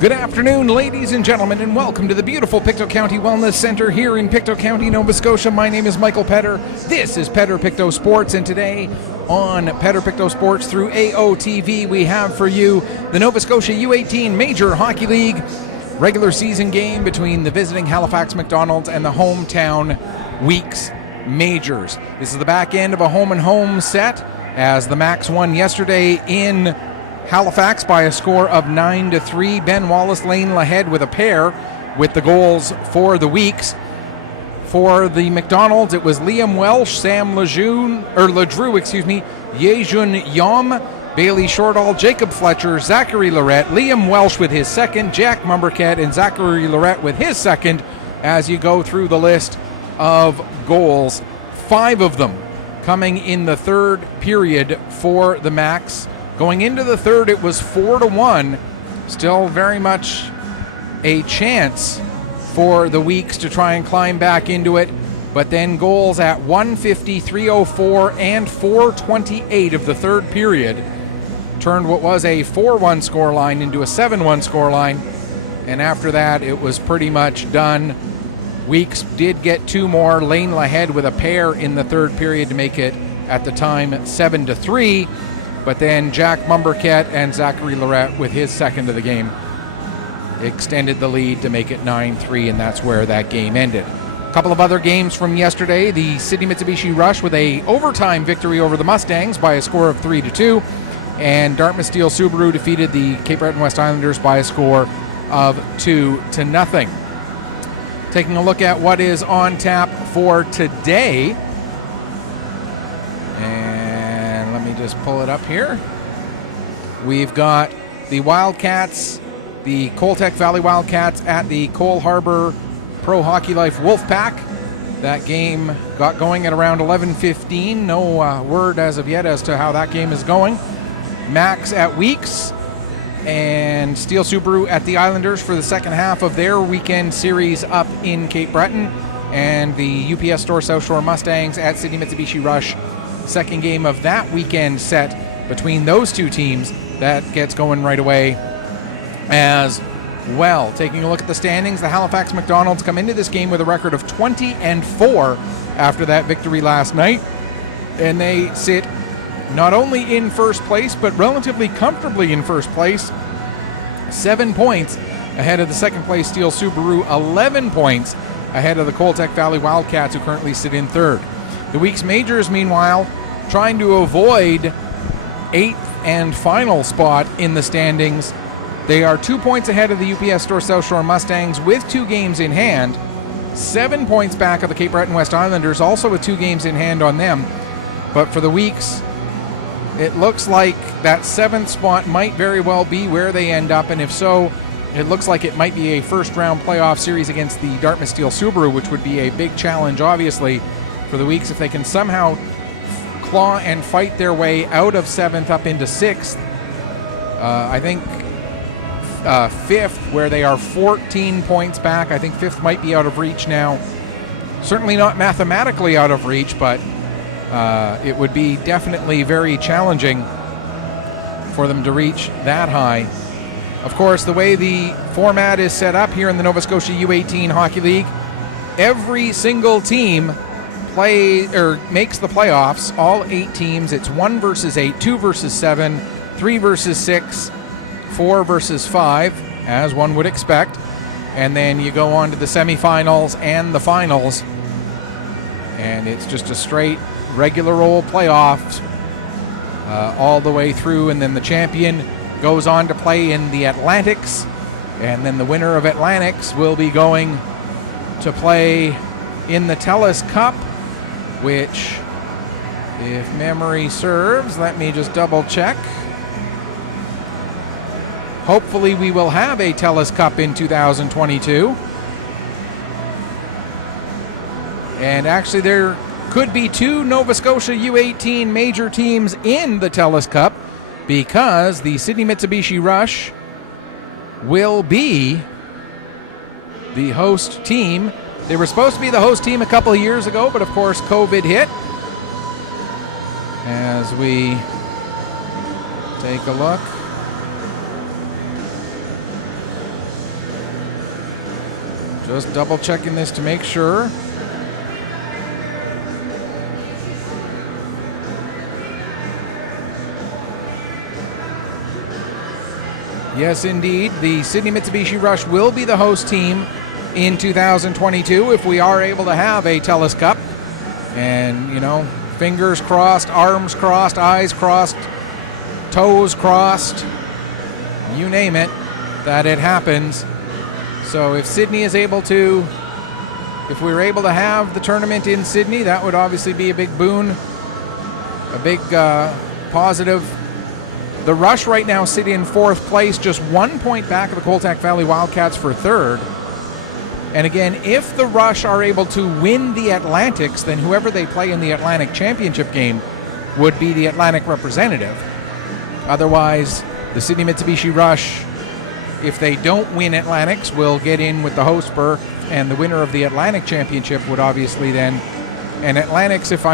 Good afternoon, ladies and gentlemen, and welcome to the beautiful Pictou County Wellness Center here in Pictou County, Nova Scotia. My name is Michael Petter. This is Petter Pictou Sports, and today on Petter Pictou Sports through AOTV, we have for you the Nova Scotia U18 Major Hockey League regular season game between the visiting Halifax McDonald's and the hometown Weeks Majors. This is the back end of a home-and-home set, as the Max won yesterday in Halifax by a score of 9-3. Ben Wallace, Lane Lahead with a pair with the goals for the Weeks. For the McDonald's, it was Liam Welsh, Sam Ledrew, Yejun Yom, Bailey Shortall, Jacob Fletcher, Zachary Lorette, Liam Welsh with his second, Jack Mumbercat, and Zachary Lorette with his second. As you go through the list of goals, 5 of them coming in the third period for the Max. Going into the third, it was 4-1. Still very much a chance for the Weeks to try and climb back into it. But then goals at 1:50, 3:04, and 4:28 of the third period turned what was a 4-1 scoreline into a 7-1 scoreline. And after that, it was pretty much done. Weeks did get 2 more. Lane Lahead with a pair in the third period to make it, at the time, 7-3. But then Jack Mumbercat and Zachary Lorette with his second of the game extended the lead to make it 9-3, and that's where that game ended. A couple of other games from yesterday. The City Mitsubishi Rush with a overtime victory over the Mustangs by a score of 3-2, and Dartmouth Steel Subaru defeated the Cape Breton West Islanders by a score of 2-0. Taking a look at what is on tap for today. Just pull it up here. We've got the Wildcats, the Coltec Valley Wildcats at the Cole Harbour Pro Hockey Life Wolfpack. That game got going at around 11:15. No word as of yet as to how that game is going. Max at Weeks and Steel Subaru at the Islanders for the second half of their weekend series up in Cape Breton. And the UPS Store South Shore Mustangs at City Mitsubishi Rush. Second game of that weekend set between those two teams. That gets going right away as well. Taking a look at the standings, the Halifax McDonald's come into this game with a record of 20-4 after that victory last night. And they sit not only in first place, but relatively comfortably in first place. 7 points ahead of the second place Steel Subaru, 11 points ahead of the Coltec Valley Wildcats, who currently sit in third. The Weeks Majors, meanwhile, trying to avoid 8th and final spot in the standings. They are 2 points ahead of the UPS Store South Shore Mustangs with 2 games in hand. 7 points back of the Cape Breton West Islanders, also with 2 games in hand on them. But for the Weeks, it looks like that 7th spot might very well be where they end up, and if so, it looks like it might be a first-round playoff series against the Dartmouth Steel Subaru, which would be a big challenge, obviously, for the Weeks if they can somehow claw and fight their way out of 7th up into 6th. I think 5th, where they are 14 points back. I think 5th might be out of reach now. Certainly not mathematically out of reach, but it would be definitely very challenging for them to reach that high. Of course, the way the format is set up here in the Nova Scotia U18 Hockey League, every single team makes the playoffs. All 8 teams. It's 1 versus 8, 2 versus 7, 3 versus 6, 4 versus 5, as one would expect. And then you go on to the semifinals and the finals. And it's just a straight regular old playoff all the way through. And then the champion goes on to play in the Atlantics. And then the winner of Atlantics will be going to play in the TELUS Cup, which, if memory serves, let me just double check. Hopefully we will have a TELUS Cup in 2022. And actually there could be 2 Nova Scotia U18 major teams in the TELUS Cup, because the City Mitsubishi Rush will be the host team. They were supposed to be the host team a couple of years ago, but of course COVID hit. As we take a look, Just double checking this to make sure. Yes, indeed. The Sydney Mitsubishi Rush will be the host team in 2022 if we are able to have a TELUS Cup. And, you know, fingers crossed, arms crossed, eyes crossed, toes crossed, you name it, that it happens. So if Sydney is able to, if we were able to have the tournament in Sydney, that would obviously be a big boon, a big positive. The Rush right now sitting in 4th place, just 1 point back of the Coltac Valley Wildcats for 3rd. And again, if the Rush are able to win the Atlantics, then whoever they play in the Atlantic Championship game would be the Atlantic representative. Otherwise, the Sydney Mitsubishi Rush, if they don't win Atlantics, will get in with the host berth, and the winner of the Atlantic Championship would obviously then, and Atlantics, if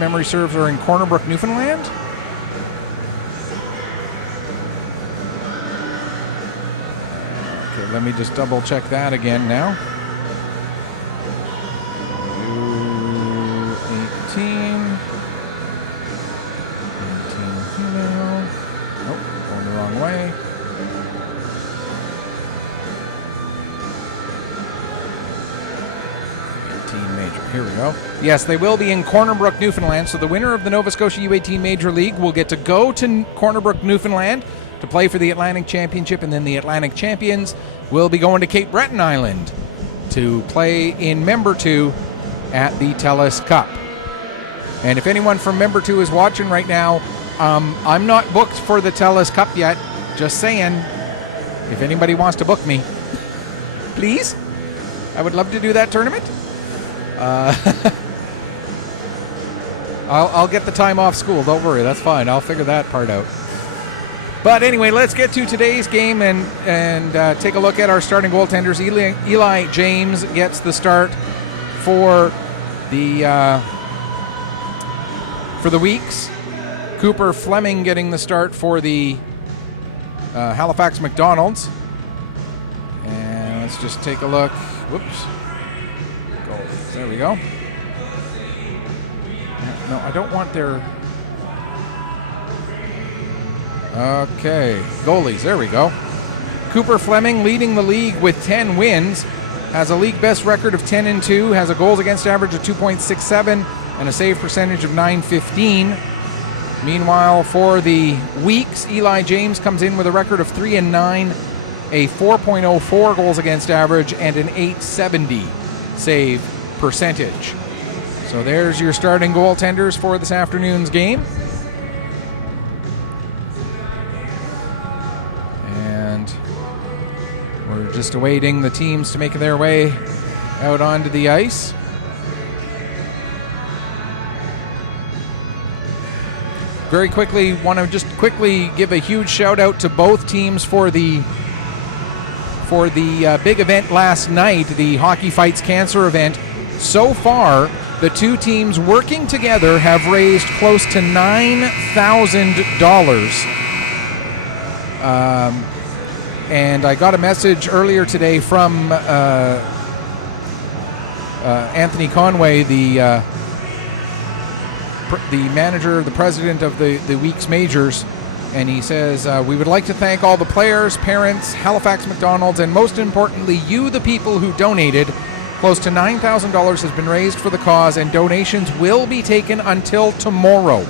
memory serves, are in Corner Brook, Newfoundland. Okay, let me just double check that again now. U18. Nope, going the wrong way. Major. Here we go. Yes, they will be in Corner Brook, Newfoundland. So the winner of the Nova Scotia U18 Major League will get to go to Corner Brook, Newfoundland to play for the Atlantic Championship, and then the Atlantic champions will be going to Cape Breton Island to play in Member 2 at the TELUS Cup. And if anyone from Member 2 is watching right now, I'm not booked for the TELUS Cup yet. Just saying, if anybody wants to book me, please. I would love to do that tournament. I'll get the time off school. Don't worry, that's fine. I'll figure that part out. But anyway, let's get to today's game and take a look at our starting goaltenders. Eli James gets the start for the Weeks. Cooper Fleming getting the start for the Halifax McDonald's. And let's just take a look. Whoops. There we go. No, I don't want their... Okay, goalies, there we go. Cooper Fleming leading the league with 10 wins, has a league best record of 10-2, has a goals against average of 2.67 and a save percentage of .915. Meanwhile, for the Weeks, Eli James comes in with a record of 3-9, a 4.04 goals against average and an .870 save percentage. So there's your starting goaltenders for this afternoon's game. And we're just awaiting the teams to make their way out onto the ice. Very quickly, want to just quickly give a huge shout out to both teams for the big event last night, the Hockey Fights Cancer event. So far, the two teams working together have raised close to $9,000. And I got a message earlier today from Anthony Conway, the manager, the president of the Weeks Majors, and he says, we would like to thank all the players, parents, Halifax McDonald's, and most importantly, you, the people who donated. Close to $9,000 has been raised for the cause, and donations will be taken until tomorrow.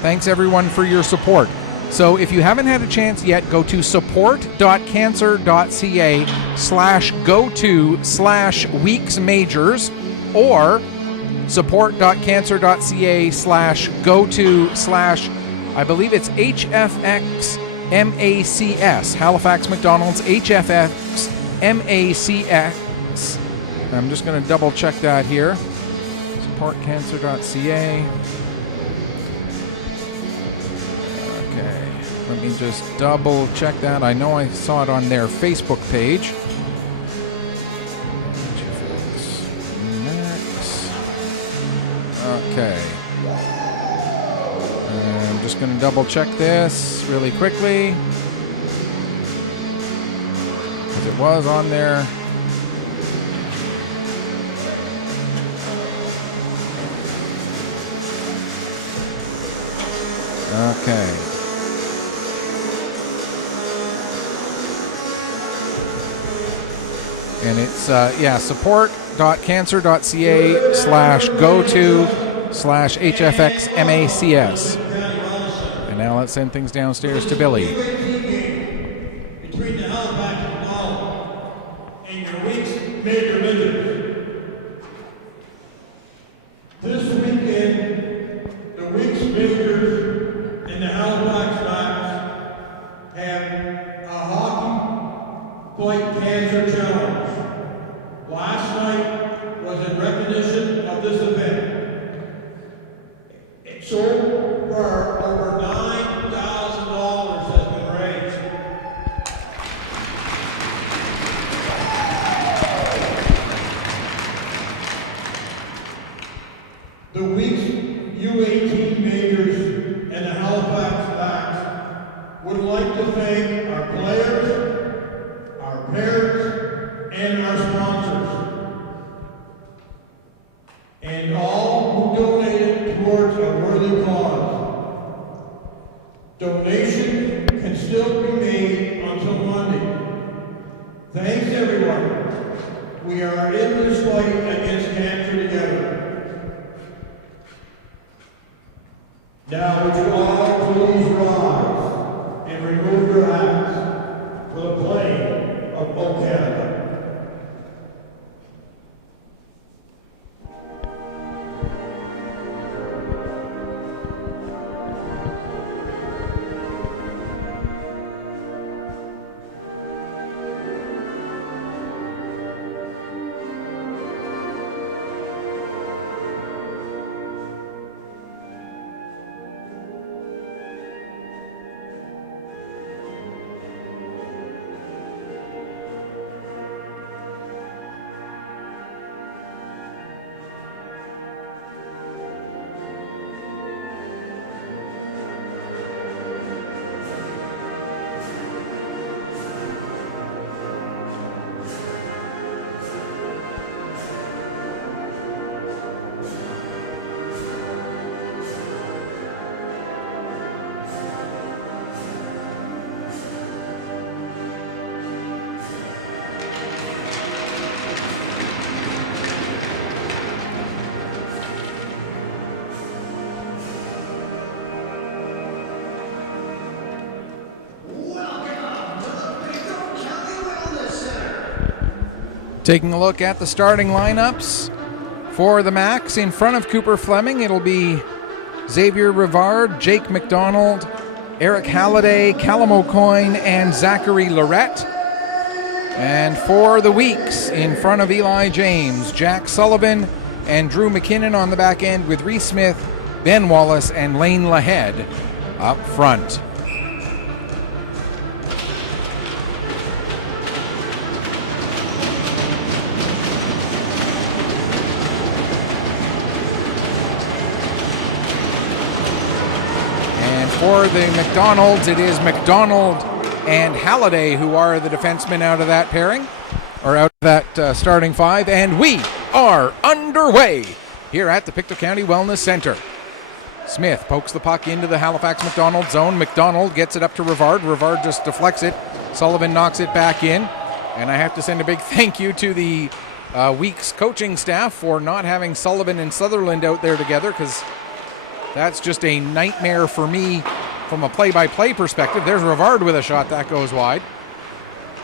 Thanks, everyone, for your support. So if you haven't had a chance yet, go to support.cancer.ca/go-to/weeksmajors or support.cancer.ca/go-to/ I believe it's HFX MACS, Halifax McDonald's HFX MACS. I'm just going to double check that here. Supportcancer.ca. Okay, let me just double check that. I know I saw it on their Facebook page. Okay. I'm just going to double check this really quickly, because it was on their Okay. And it's, support.cancer.ca/go-to/HFXMACS. And now let's send things downstairs to Billy. Between the Halifax and your week's major visitors. This weekend, the week's visitors in the Halifax Max have a hockey fight cancer challenge. Last night was in recognition of this event. So far, over $9,000 has been raised. The week's U18 majors and the Halifax Max would like to thank our players, our parents, and our sponsors, and all who donated towards a worthy cause. Donation can still be made until Monday. Thanks everyone. We are in this fight against cancer together. Now would you all please rise and remove your hats for the playing of O Canada. Taking a look at the starting lineups for the Max. In front of Cooper Fleming, it'll be Xavier Rivard, Jake McDonald, Eric Halliday, Callum O'Coin, and Zachary Lorette. And for the Weeks, in front of Eli James, Jack Sullivan, and Drew McKinnon on the back end, with Reese Smith, Ben Wallace, and Lane Lahead up front. For the McDonalds, it is McDonald and Halliday who are the defensemen out of that pairing, or out of that starting five, and we are underway here at the Pictou County Wellness Center. Smith pokes the puck into the Halifax McDonald zone. McDonald gets it up to Rivard. Rivard just deflects it. Sullivan knocks it back in. And I have to send a big thank you to the Weeks coaching staff for not having Sullivan and Sutherland out there together, because that's just a nightmare for me from a play-by-play perspective. There's Rivard with a shot that goes wide.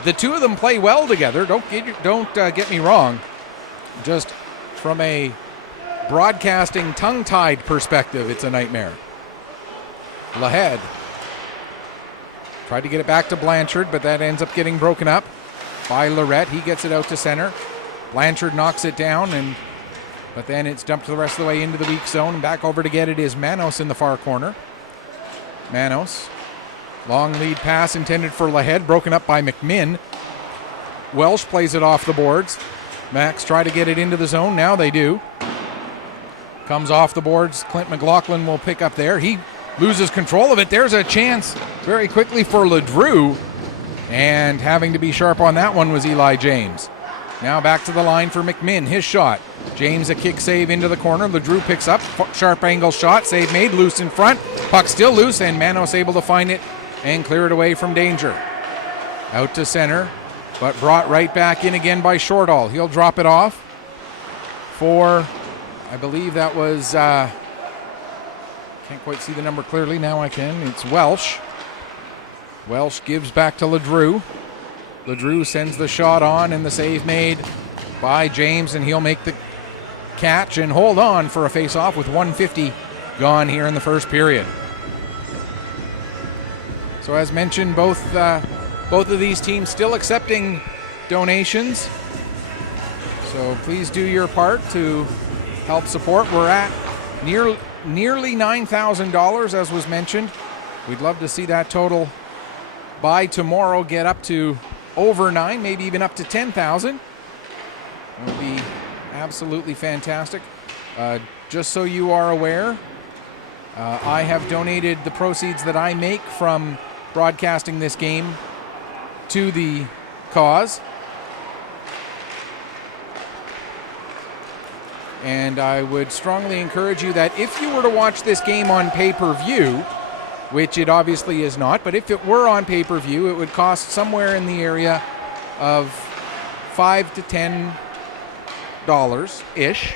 The two of them play well together. Don't get me wrong. Just from a broadcasting tongue-tied perspective, it's a nightmare. Lahead tried to get it back to Blanchard, but that ends up getting broken up by Lorette. He gets it out to center. Blanchard knocks it down, but then it's dumped the rest of the way into the weak zone, and back over to get it is Manos in the far corner. Manos, long lead pass intended for Lahead, broken up by McMinn. Welsh plays it off the boards. Max try to get it into the zone. Now they do. Comes off the boards. Clint McLaughlin will pick up there. He loses control of it. There's a chance very quickly for LeDrew, and having to be sharp on that one was Eli James. Now back to the line for McMinn. His shot. James a kick save into the corner. LeDrew picks up. Sharp angle shot. Save made. Loose in front. Puck still loose, and Manos able to find it and clear it away from danger. Out to center, but brought right back in again by Shortall. He'll drop it off for, I believe that was, can't quite see the number clearly. Now I can. It's Welsh. Welsh gives back to LeDrew. LeDrew sends the shot on, and the save made by James, and he'll make the catch and hold on for a face-off with 1:50 gone here in the first period. So as mentioned, both of these teams still accepting donations. So please do your part to help support. We're at nearly $9,000, as was mentioned. We'd love to see that total by tomorrow get up to over 9, maybe even up to 10,000. It would be absolutely fantastic. Just so you are aware, I have donated the proceeds that I make from broadcasting this game to the cause. And I would strongly encourage you that if you were to watch this game on pay-per-view, which it obviously is not, but if it were on pay-per-view, it would cost somewhere in the area of $5 to $10-ish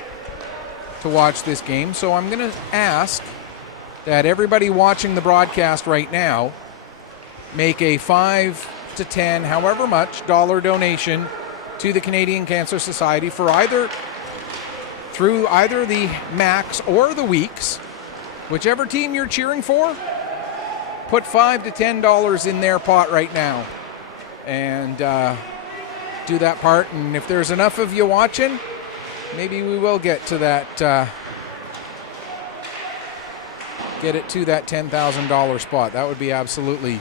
to watch this game. So I'm going to ask that everybody watching the broadcast right now make a $5 to $10, however much, dollar donation to the Canadian Cancer Society for through either the Max or the Weeks, whichever team you're cheering for. Put $5 to $10 in their pot right now and do that part. And if there's enough of you watching, maybe we will get to that, get it to that $10,000 spot. That would be absolutely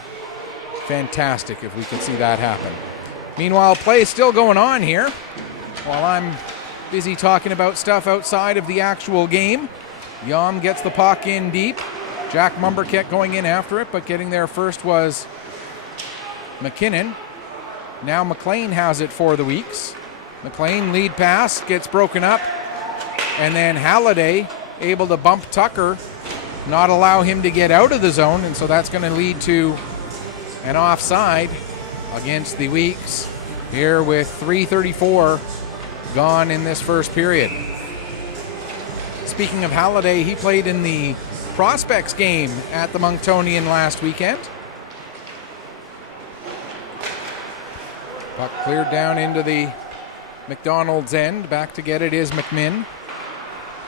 fantastic if we could see that happen. Meanwhile, play is still going on here while I'm busy talking about stuff outside of the actual game. Yom gets the puck in deep. Jack Mumberket going in after it, but getting there first was McKinnon. Now McLean has it for the Weeks. McLean lead pass gets broken up, and then Halliday able to bump Tucker, not allow him to get out of the zone, and so that's going to lead to an offside against the Weeks here with 3:34 gone in this first period. Speaking of Halliday, he played in the Prospects game at the Monctonian last weekend. Puck cleared down into the McDonald's end. Back to get it is McMinn.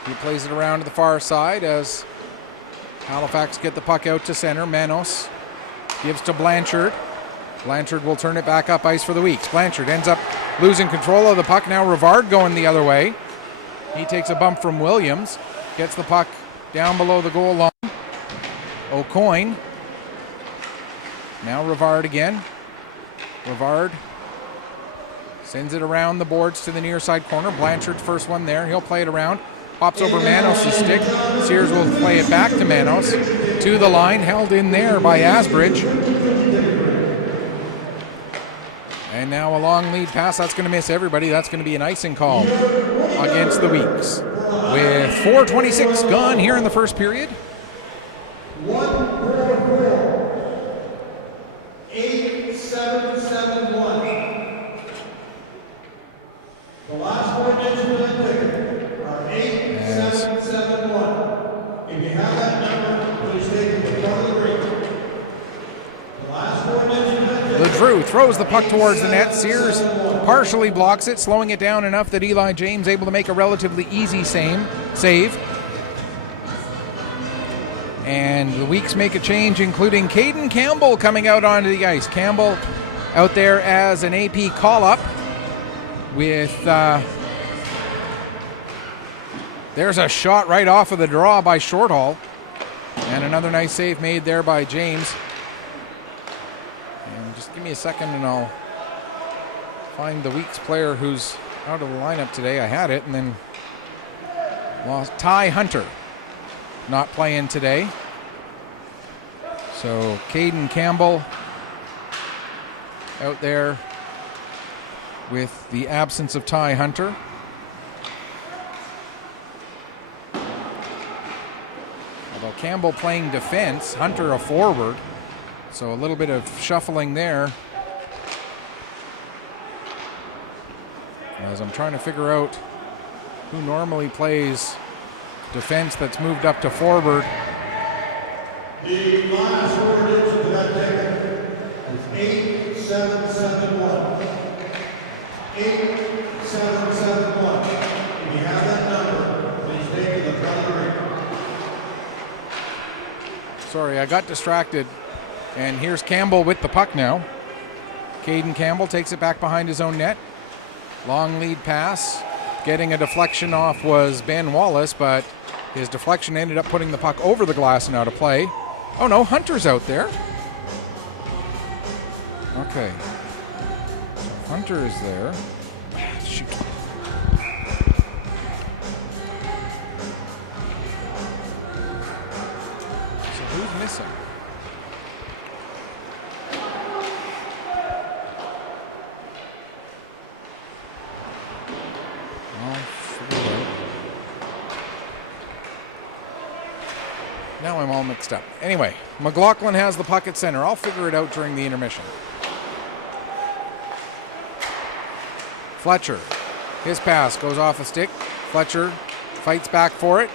He plays it around to the far side as Halifax get the puck out to center. Manos gives to Blanchard. Blanchard will turn it back up ice for the Weeks. Blanchard ends up losing control of the puck. Now Rivard going the other way. He takes a bump from Williams. Gets the puck down below the goal line. O'Coin. Now Rivard again. Rivard sends it around the boards to the near side corner. Blanchard's first one there. He'll play it around. Pops over Manos' stick. Sears will play it back to Manos. To the line. Held in there by Asbridge. And now a long lead pass. That's going to miss everybody. That's going to be an icing call against the Weeks. With 4:26 gone here in the first period. 1-4-4-8-7-7-1. The last four digits of that ticket are 8771. If you have that number, please take it to the front of the ring. The last four digits of that ticket. LeDrew throws the puck towards the net. Sears partially blocks it, slowing it down enough that Eli James able to make a relatively easy save. And the Weeks make a change, including Caden Campbell coming out onto the ice. Campbell out there as an AP call-up with, there's a shot right off of the draw by Shortall. And another nice save made there by James. And just give me a second and I'll find the Weeks player who's out of the lineup today. I had it and then lost. Ty Hunter not playing today. So Caden Campbell out there with the absence of Ty Hunter. Although Campbell playing defense, Hunter a forward, so a little bit of shuffling there. As I'm trying to figure out who normally plays defense that's moved up to forward. The last ordinance for that ticket is 8771. 8771. If you have that number, please take to the front of the ring. Sorry, I got distracted. And here's Campbell with the puck now. Caden Campbell takes it back behind his own net. Long lead pass. Getting a deflection off was Ben Wallace, but his deflection ended up putting the puck over the glass and out of play. Oh no, Hunter's out there. Okay. So Hunter is there. Shoot. So who's missing? Now I'm all mixed up. Anyway, McLaughlin has the puck at center. I'll figure it out during the intermission. Fletcher. His pass goes off a stick. Fletcher fights back for it.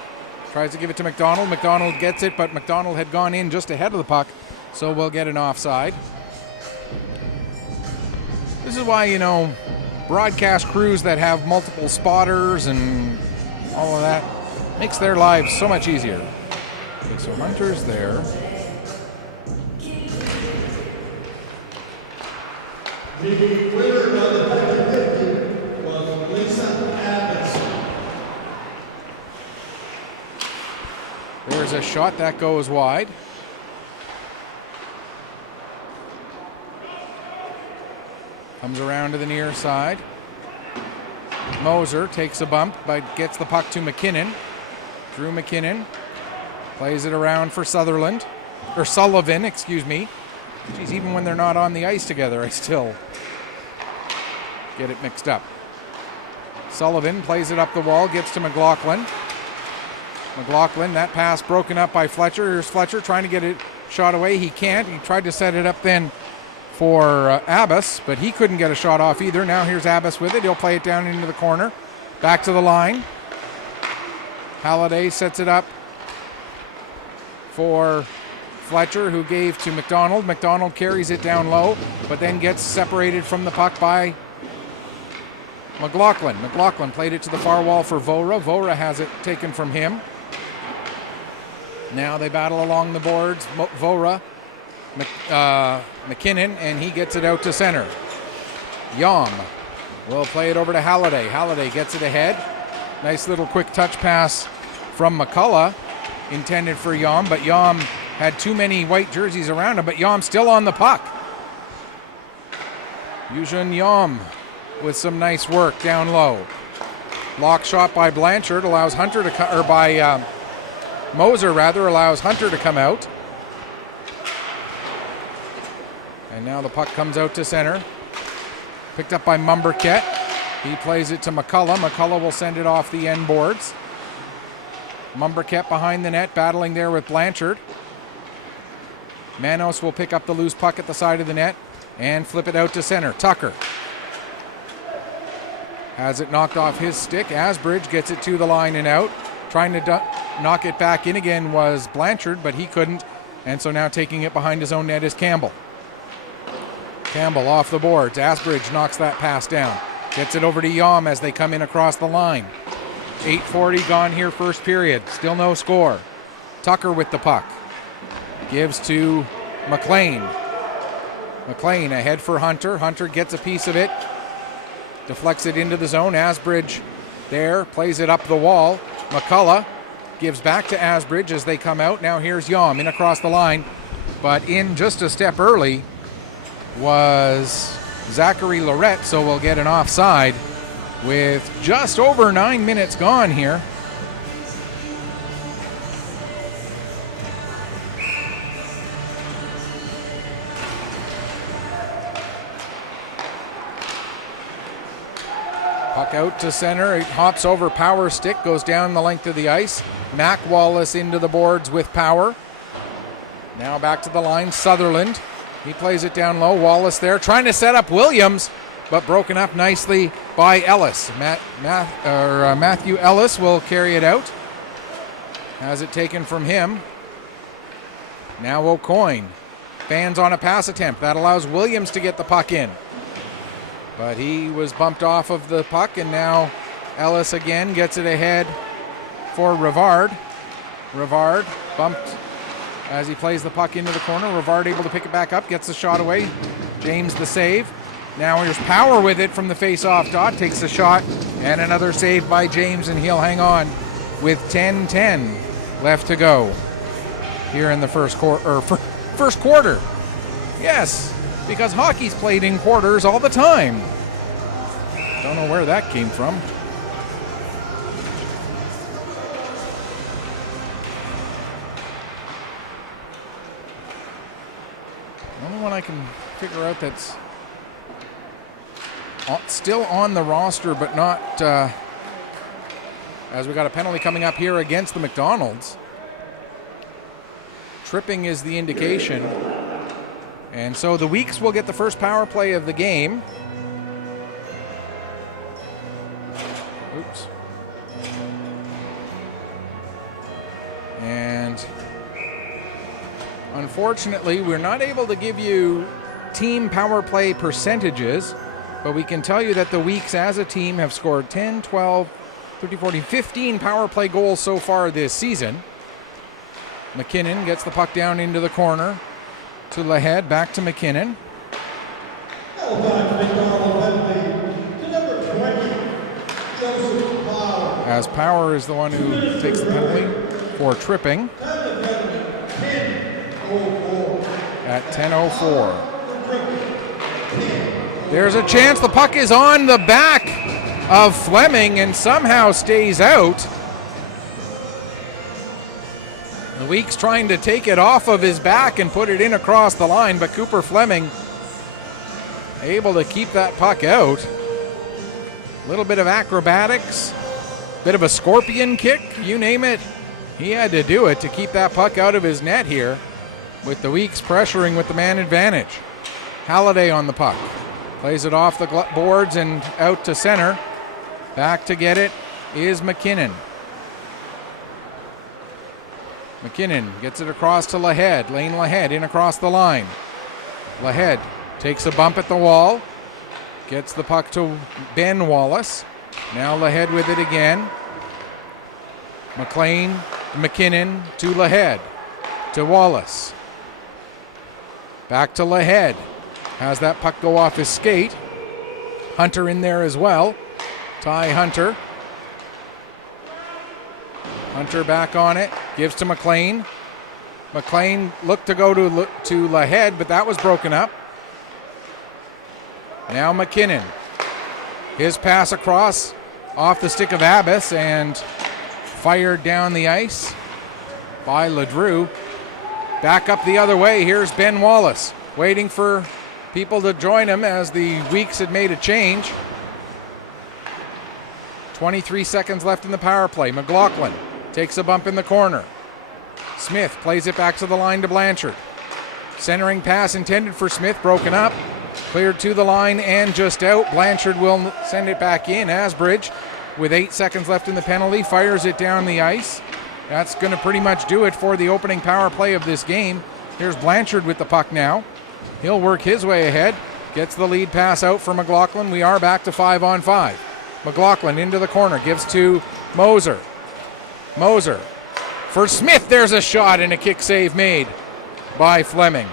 Tries to give it to McDonald. McDonald gets it, but McDonald had gone in just ahead of the puck, so we'll get an offside. This is why, you know, broadcast crews that have multiple spotters and all of that makes their lives so much easier. Okay, so Hunter's there. The winner of the 50 was Lisa Abbott. There's a shot that goes wide. Comes around to the near side. Moser takes a bump, but gets the puck to McKinnon. Drew McKinnon. Plays it around for Sullivan, excuse me. Geez, even when they're not on the ice together, I still get it mixed up. Sullivan plays it up the wall, gets to McLaughlin. McLaughlin, that pass broken up by Fletcher. Here's Fletcher trying to get it shot away. He can't. He tried to set it up then for Abbas, but he couldn't get a shot off either. Now here's Abbas with it. He'll play it down into the corner. Back to the line. Halliday sets it up for Fletcher, who gave to McDonald. McDonald carries it down low, but then gets separated from the puck by McLaughlin. McLaughlin played it to the far wall for Vora. Vora has it taken from him. Now they battle along the boards. Vora, McKinnon, and he gets it out to center. Yom will play it over to Halliday. Halliday gets it ahead. Nice little quick touch pass from McCullough, intended for Yom, but Yom had too many white jerseys around him, but Yom still on the puck. Eugene Yom with some nice work down low. Block shot by Blanchard allows Hunter to by Moser rather allows Hunter to come out. And now the puck comes out to center. Picked up by Mumberket. He plays it to McCullough. McCullough will send it off the end boards. Mumberket behind the net, battling there with Blanchard. Manos will pick up the loose puck at the side of the net and flip it out to center. Tucker has it knocked off his stick. Asbridge gets it to the line and out. Trying to knock it back in again was Blanchard, but he couldn't. And so now taking it behind his own net is Campbell. Campbell off the boards. Asbridge knocks that pass down. Gets it over to Yom as they come in across the line. 8:40 gone here, first period. Still no score. Tucker with the puck. Gives to McLean. McLean ahead for Hunter. Hunter gets a piece of it. Deflects it into the zone. Asbridge there. Plays it up the wall. McCullough gives back to Asbridge as they come out. Now here's Yom in across the line. But in just a step early was Zachary Lorette, so we'll get an offside with just over 9 minutes gone here. Puck out to center. It hops over Power stick, goes down the length of the ice. Mac Wallace into the boards with Power. Now back to the line, Sutherland. He plays it down low. Wallace there, trying to set up Williams, but broken up nicely by Ellis. Matthew Ellis will carry it out. Has it taken from him. Now O'Coin. Fans on a pass attempt. That allows Williams to get the puck in. But he was bumped off of the puck, and now Ellis again gets it ahead for Rivard. Rivard bumped as he plays the puck into the corner. Rivard able to pick it back up, gets the shot away. James the save. Now here's Power with it from the face-off dot, takes the shot, and another save by James, and he'll hang on with 10-10 left to go here in the first quarter. Yes, because hockey's played in quarters all the time. Don't know where that came from. The only one I can figure out that's still on the roster, but not, as we got a penalty coming up here against the McDonald's. Tripping is the indication. And so the Weeks will get the first power play of the game. Oops. And unfortunately, we're not able to give you team power play percentages, but we can tell you that the Weeks as a team have scored 10, 12, 13, 14, 15 power play goals so far this season. McKinnon gets the puck down into the corner to Lahead, back to McKinnon. As Power is the one who takes the penalty for tripping at 10:04. There's a chance. The puck is on the back of Fleming and somehow stays out. The Weeks trying to take it off of his back and put it in across the line, but Cooper Fleming able to keep that puck out. A little bit of acrobatics, bit of a scorpion kick, you name it. He had to do it to keep that puck out of his net here, with the Weeks pressuring with the man advantage. Halliday on the puck. Plays it off the boards and out to center. Back to get it is McKinnon. McKinnon gets it across to Lahead. Lane Lahead in across the line. Lahead takes a bump at the wall. Gets the puck to Ben Wallace. Now Lahead with it again. McKinnon to Lahead. To Wallace. Back to Lahead. Has that puck go off his skate. Hunter in there as well. Ty Hunter. Hunter back on it. Gives to McLean. McLean looked to go to Lahead, but that was broken up. Now McKinnon. His pass across off the stick of Abbas and fired down the ice by LeDrew. Back up the other way. Here's Ben Wallace waiting for people to join him as the Weeks had made a change. 23 seconds left in the power play. McLaughlin takes a bump in the corner. Smith plays it back to the line to Blanchard. Centering pass intended for Smith, broken up. Cleared to the line and just out. Blanchard will send it back in. Asbridge, with 8 seconds left in the penalty, fires it down the ice. That's going to pretty much do it for the opening power play of this game. Here's Blanchard with the puck now. He'll work his way ahead. Gets the lead pass out for McLaughlin. We are back to 5-on-5. McLaughlin into the corner, gives to Moser. Moser for Smith. There's a shot and a kick save made by Fleming.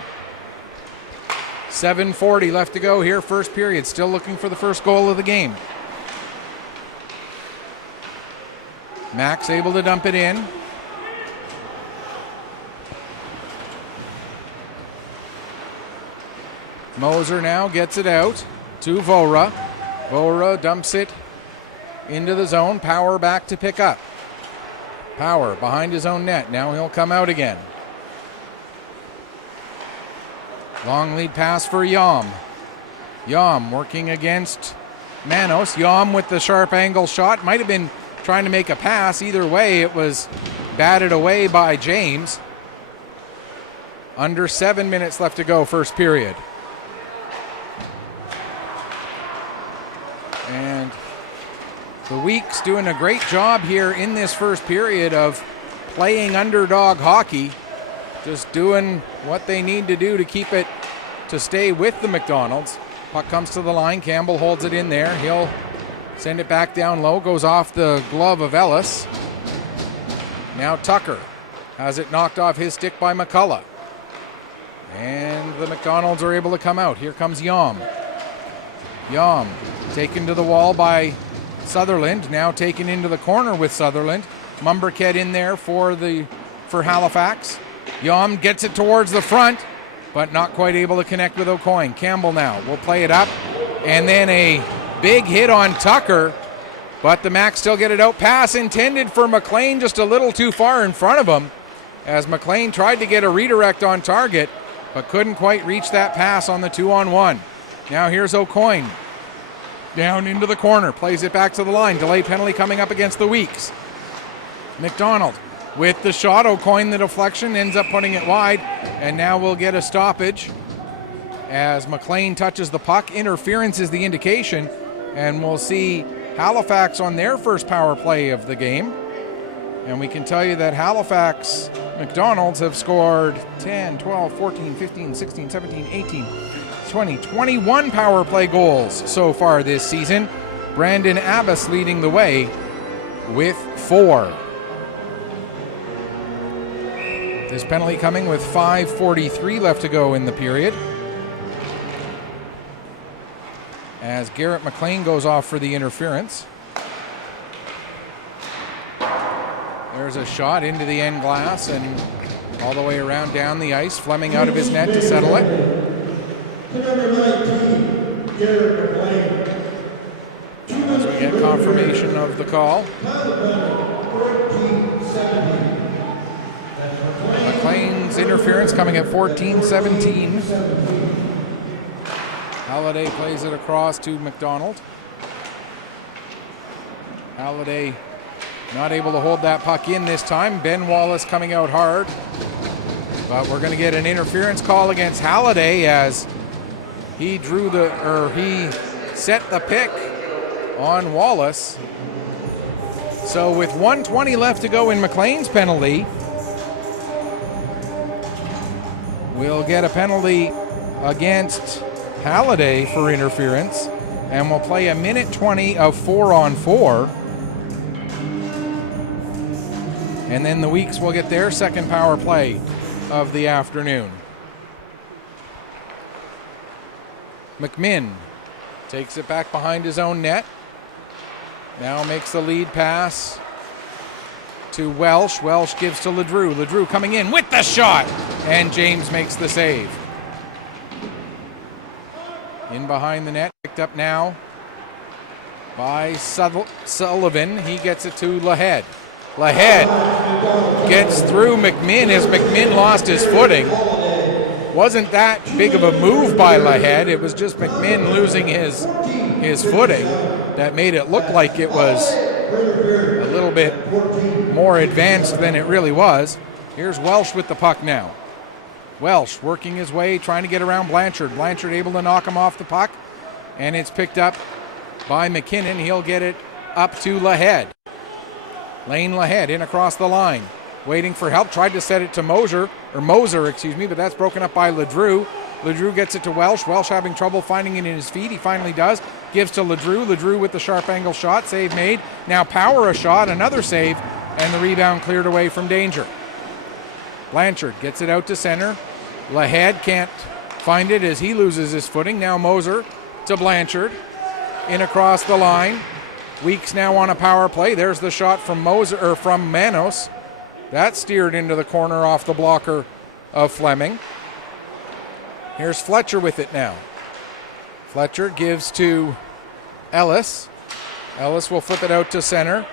7:40 left to go here, first period. Still looking for the first goal of the game. Max able to dump it in. Moser now gets it out to Vora. Vora dumps it into the zone. Power back to pick up. Power behind his own net. Now he'll come out again. Long lead pass for Yom. Yom working against Manos. Yom with the sharp angle shot. Might have been trying to make a pass. Either way, it was batted away by James. Under 7 minutes left to go, first period. And the Weeks doing a great job here in this first period of playing underdog hockey. Just doing what they need to do to keep it, to stay with the McDonald's. Puck comes to the line. Campbell holds it in there. He'll send it back down low. Goes off the glove of Ellis. Now Tucker has it knocked off his stick by McCullough. And the McDonald's are able to come out. Here comes Yom. Yom taken to the wall by Sutherland. Now taken into the corner with Sutherland. Mumberked in there for Halifax. Yom gets it towards the front, but not quite able to connect with O'Coin. Campbell now will play it up. And then a big hit on Tucker, but the Macs still get it out. Pass intended for McLean, just a little too far in front of him, as McLean tried to get a redirect on target, but couldn't quite reach that pass on the 2-on-1. Now here's O'Coin. Down into the corner, plays it back to the line. Delay penalty coming up against the Weeks. McDonald with the shot. O'Coin the deflection, ends up putting it wide, and now we'll get a stoppage as McLean touches the puck. Interference is the indication, and we'll see Halifax on their first power play of the game. And we can tell you that Halifax McDonald's have scored 10, 12, 14, 15, 16, 17, 18, 20, 21 power play goals so far this season. Brandon Abbas leading the way with 4. This penalty coming with 5:43 left to go in the period, as Garrett McLean goes off for the interference. There's a shot into the end glass and all the way around down the ice. Fleming out of his net to settle it. As we get confirmation of the call. McLean's interference coming at 14-17. Halliday plays it across to McDonald. Halliday not able to hold that puck in this time. Ben Wallace coming out hard. But we're going to get an interference call against Halliday as he he set the pick on Wallace. So with 1:20 left to go in McLean's penalty, we'll get a penalty against Halliday for interference, and we'll play a minute 20 of 4-on-4. And then the Weeks will get their second power play of the afternoon. McMinn takes it back behind his own net. Now makes the lead pass to Welsh. Welsh gives to LeDrew. LeDrew coming in with the shot, and James makes the save. In behind the net, picked up now by Sullivan. He gets it to Lahead. Lahead gets through McMinn as McMinn lost his footing. Wasn't that big of a move by Lahead. It was just McMinn losing his footing that made it look like it was a little bit more advanced than it really was. Here's Welsh with the puck now. Welsh working his way, trying to get around Blanchard. Blanchard able to knock him off the puck, and it's picked up by McKinnon. He'll get it up to Lahead. Lane Lahead in across the line, waiting for help. Tried to set it to Moser, but that's broken up by LeDrew. LeDrew gets it to Welsh. Welsh having trouble finding it in his feet. He finally does. Gives to LeDrew. LeDrew with the sharp angle shot. Save made. Now Power a shot. Another save. And the rebound cleared away from danger. Blanchard gets it out to center. Lahead can't find it as he loses his footing. Now Moser to Blanchard. In across the line. Weeks now on a power play. There's the shot from Manos. That steered into the corner off the blocker of Fleming. Here's Fletcher with it now. Fletcher gives to Ellis. Ellis will flip it out to center.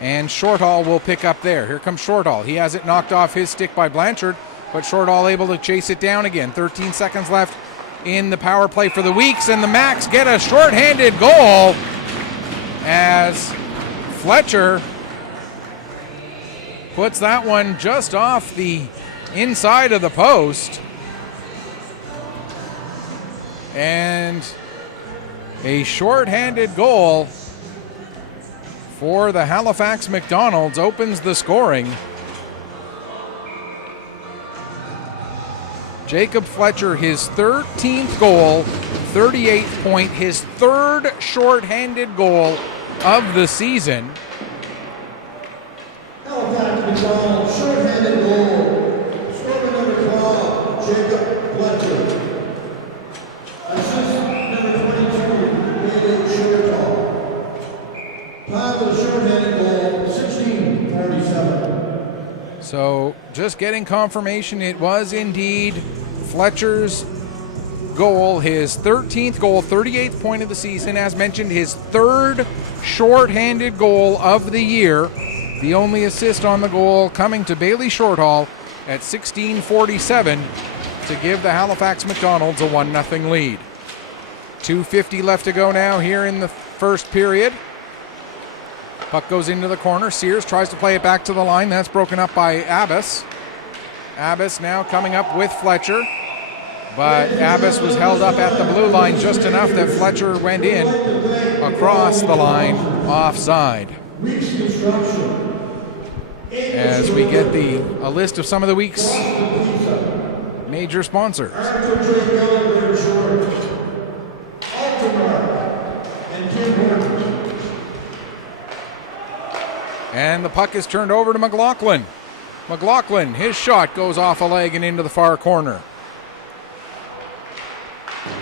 And Shortall will pick up there. Here comes Shortall. He has it knocked off his stick by Blanchard, but Shortall able to chase it down again. 13 seconds left in the power play for the Weeks, and the Macs get a shorthanded goal as Fletcher puts that one just off the inside of the post. And a shorthanded goal for the Halifax McDonald's opens the scoring. Jacob Fletcher, his 13th goal, 38th point, his third shorthanded goal of the season. Halifax McDonald's shorthanded goal. Scorer number 12, Jacob Fletcher. Assist number 22, David Shortall. Time of the shorthanded goal, 16:47. So just getting confirmation, it was indeed Fletcher's goal, his 13th goal, 38th point of the season. As mentioned, his third shorthanded goal of the year. The only assist on the goal coming to Bailey Shortall at 16:47 to give the Halifax McDonald's a 1-0 lead. 2:50 left to go now here in the first period. Puck goes into the corner. Sears tries to play it back to the line. That's broken up by Abbas. Abbas now coming up with Fletcher. But Abbas was held up at the blue line just enough that Fletcher went in across the line offside. As we get a list of some of the week's major sponsors. And the puck is turned over to McLaughlin. McLaughlin, his shot goes off a leg and into the far corner.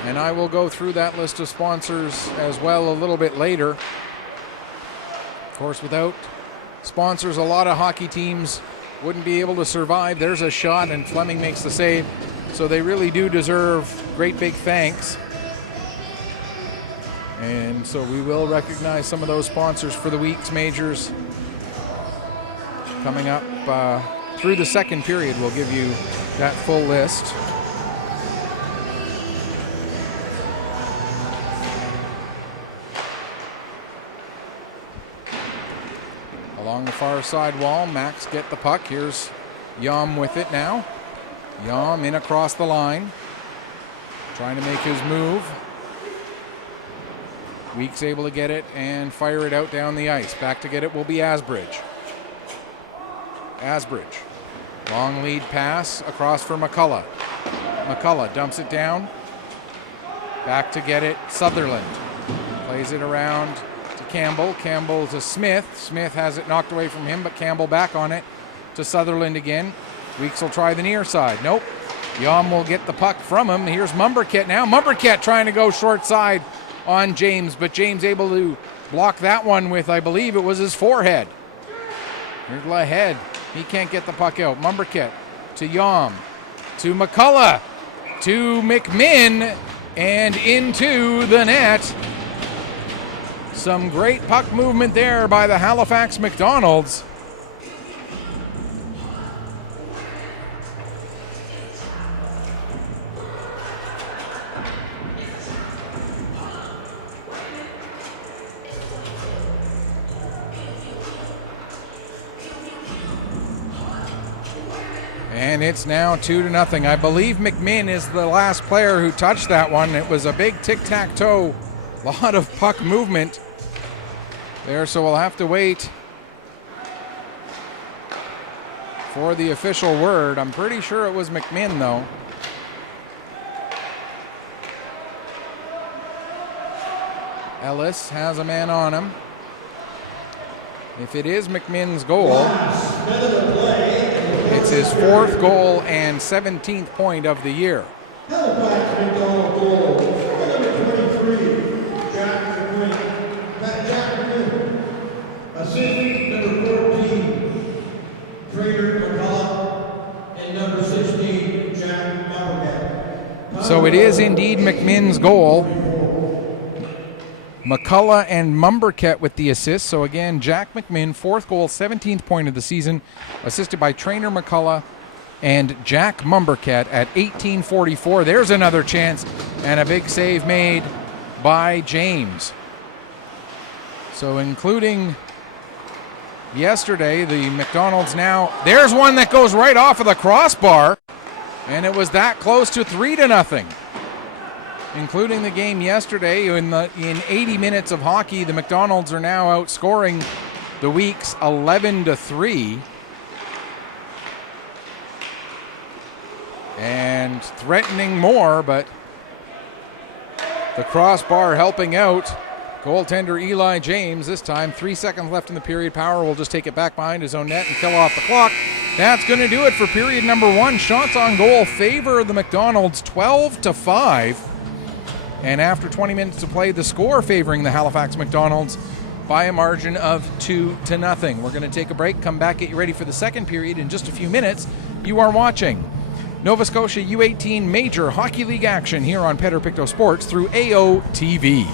And I will go through that list of sponsors as well a little bit later. Of course, without sponsors, a lot of hockey teams wouldn't be able to survive. There's a shot and Fleming makes the save. So they really do deserve great big thanks. And so we will recognize some of those sponsors for the week's majors. Coming up through the second period, we'll give you that full list. Along the far side wall, Max get the puck. Here's Yom with it now. Yom in across the line, trying to make his move. Weeks able to get it and fire it out down the ice. Back to get it will be Asbridge. Asbridge, long lead pass across for McCullough. McCullough dumps it down. Back to get it, Sutherland. Plays it around to Campbell. Campbell to Smith. Smith has it knocked away from him, but Campbell back on it to Sutherland again. Weeks will try the near side. Nope. Yom will get the puck from him. Here's Mumberket now. Mumberket trying to go short side on James, but James able to block that one with, I believe it was his forehead. Here's Lahead. He can't get the puck out. Mumberket to Yom, to McCullough, to McMinn, and into the net. Some great puck movement there by the Halifax McDonald's. And it's now 2-0. I believe McMinn is the last player who touched that one. It was a big tic-tac-toe, a lot of puck movement there, so we'll have to wait for the official word. I'm pretty sure it was McMinn, though. Ellis has a man on him. If it is McMinn's goal, it's his fourth goal and 17th point of the year. Halifax McDonald goal, number 23, Jack McMinn. Assist number 14, Trader McCullough, and number 16, Jack Mumberket. So it is indeed McMinn's goal. McCullough and Mumberket with the assist. So again, Jack McMinn, fourth goal, 17th point of the season, assisted by Trainer McCullough and Jack Mumbercat at 18:44. There's another chance and a big save made by James. So including yesterday, the McDonald's now, there's one that goes right off of the crossbar, and it was that close to 3-0. Including the game yesterday, in 80 minutes of hockey, the McDonald's are now outscoring the Weeks 11-3. And threatening more, but the crossbar helping out. Goaltender Eli James this time. 3 seconds left in the period. Power will just take it back behind his own net and kill off the clock. That's going to do it for period number 1. Shots on goal favor the McDonald's 12-5. And after 20 minutes to play, the score favoring the Halifax McDonald's by a margin of 2-0. We're going to take a break, come back, get you ready for the second period in just a few minutes. You are watching Nova Scotia U18 Major Hockey League action here on Pictou Sports through AOTV.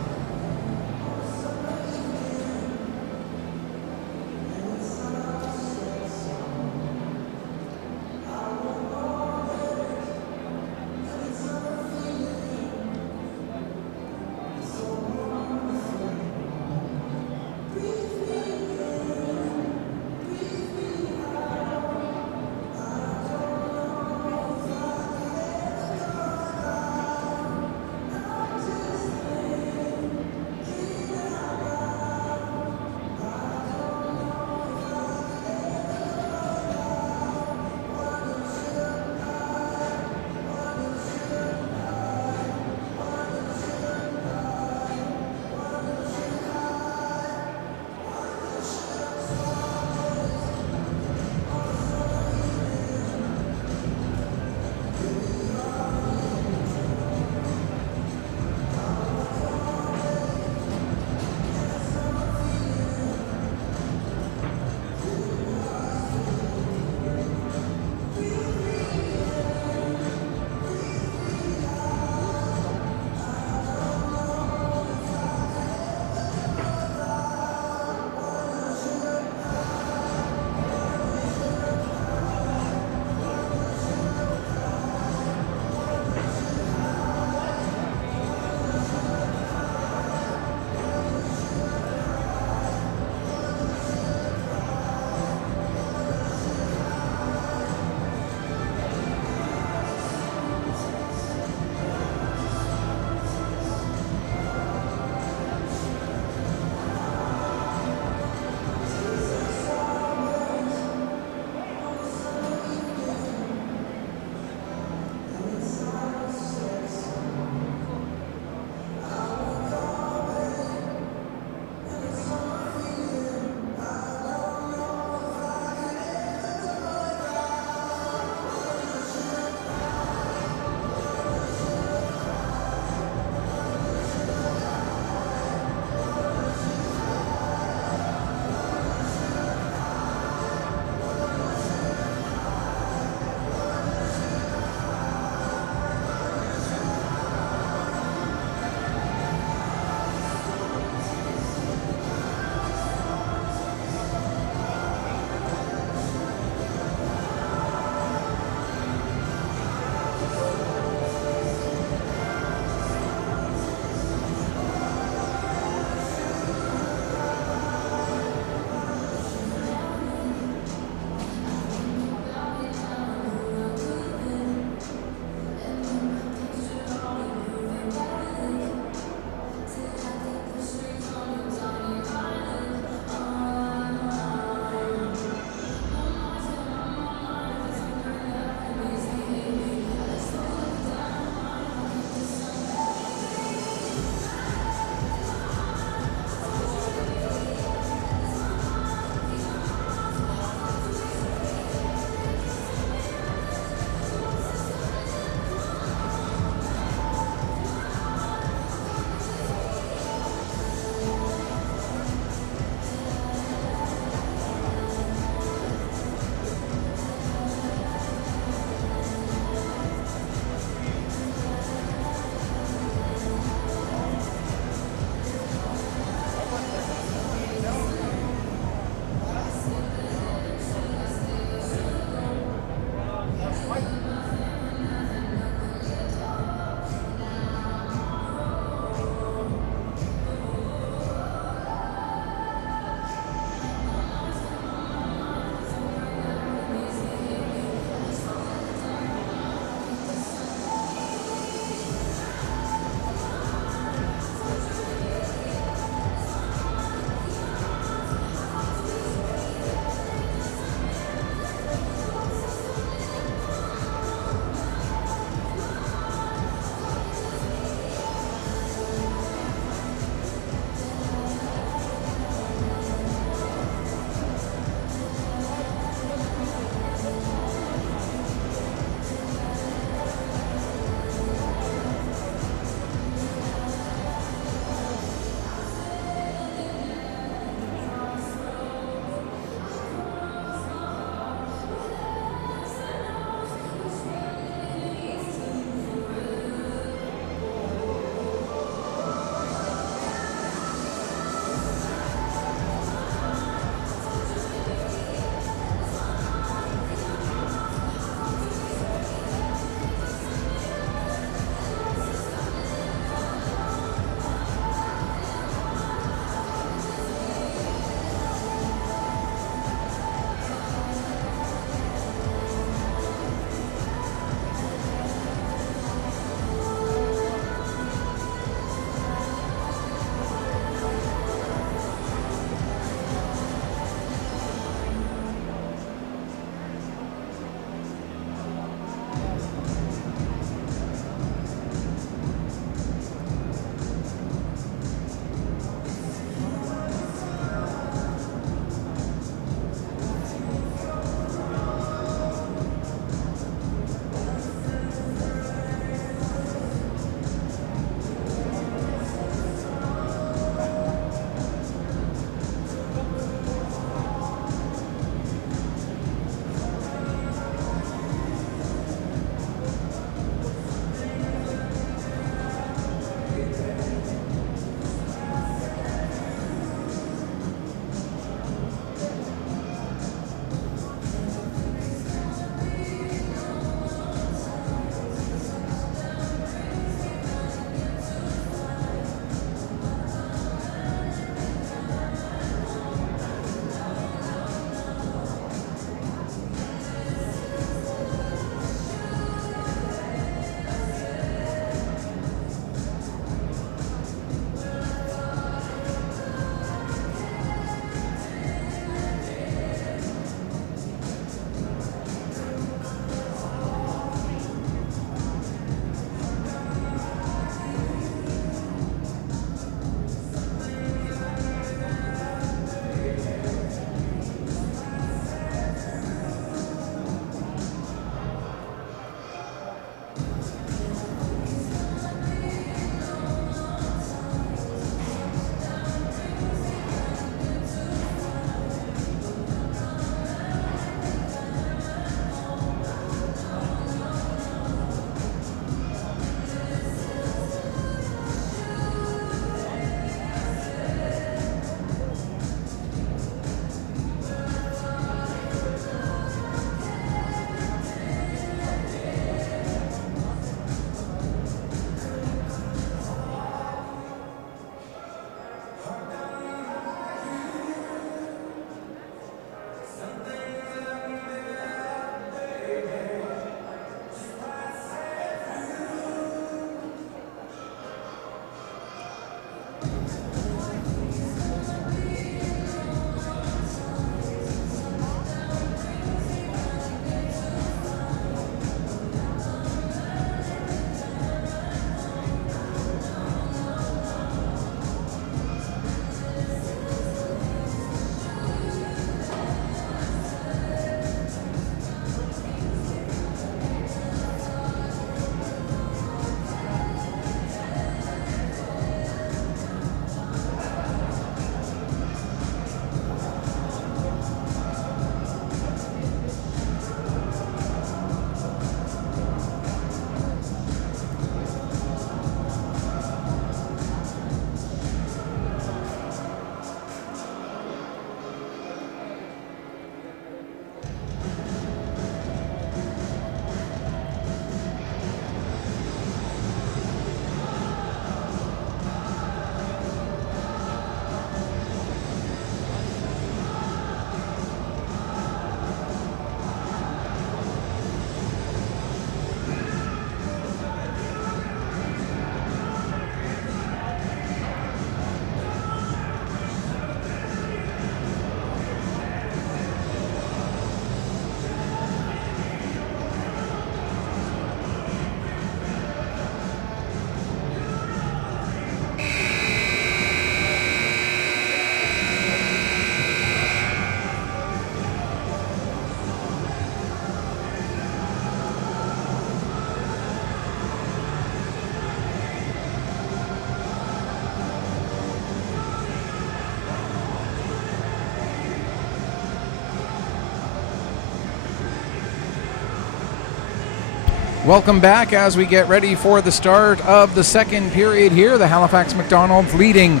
Welcome back as we get ready for the start of the second period here. The Halifax McDonald's leading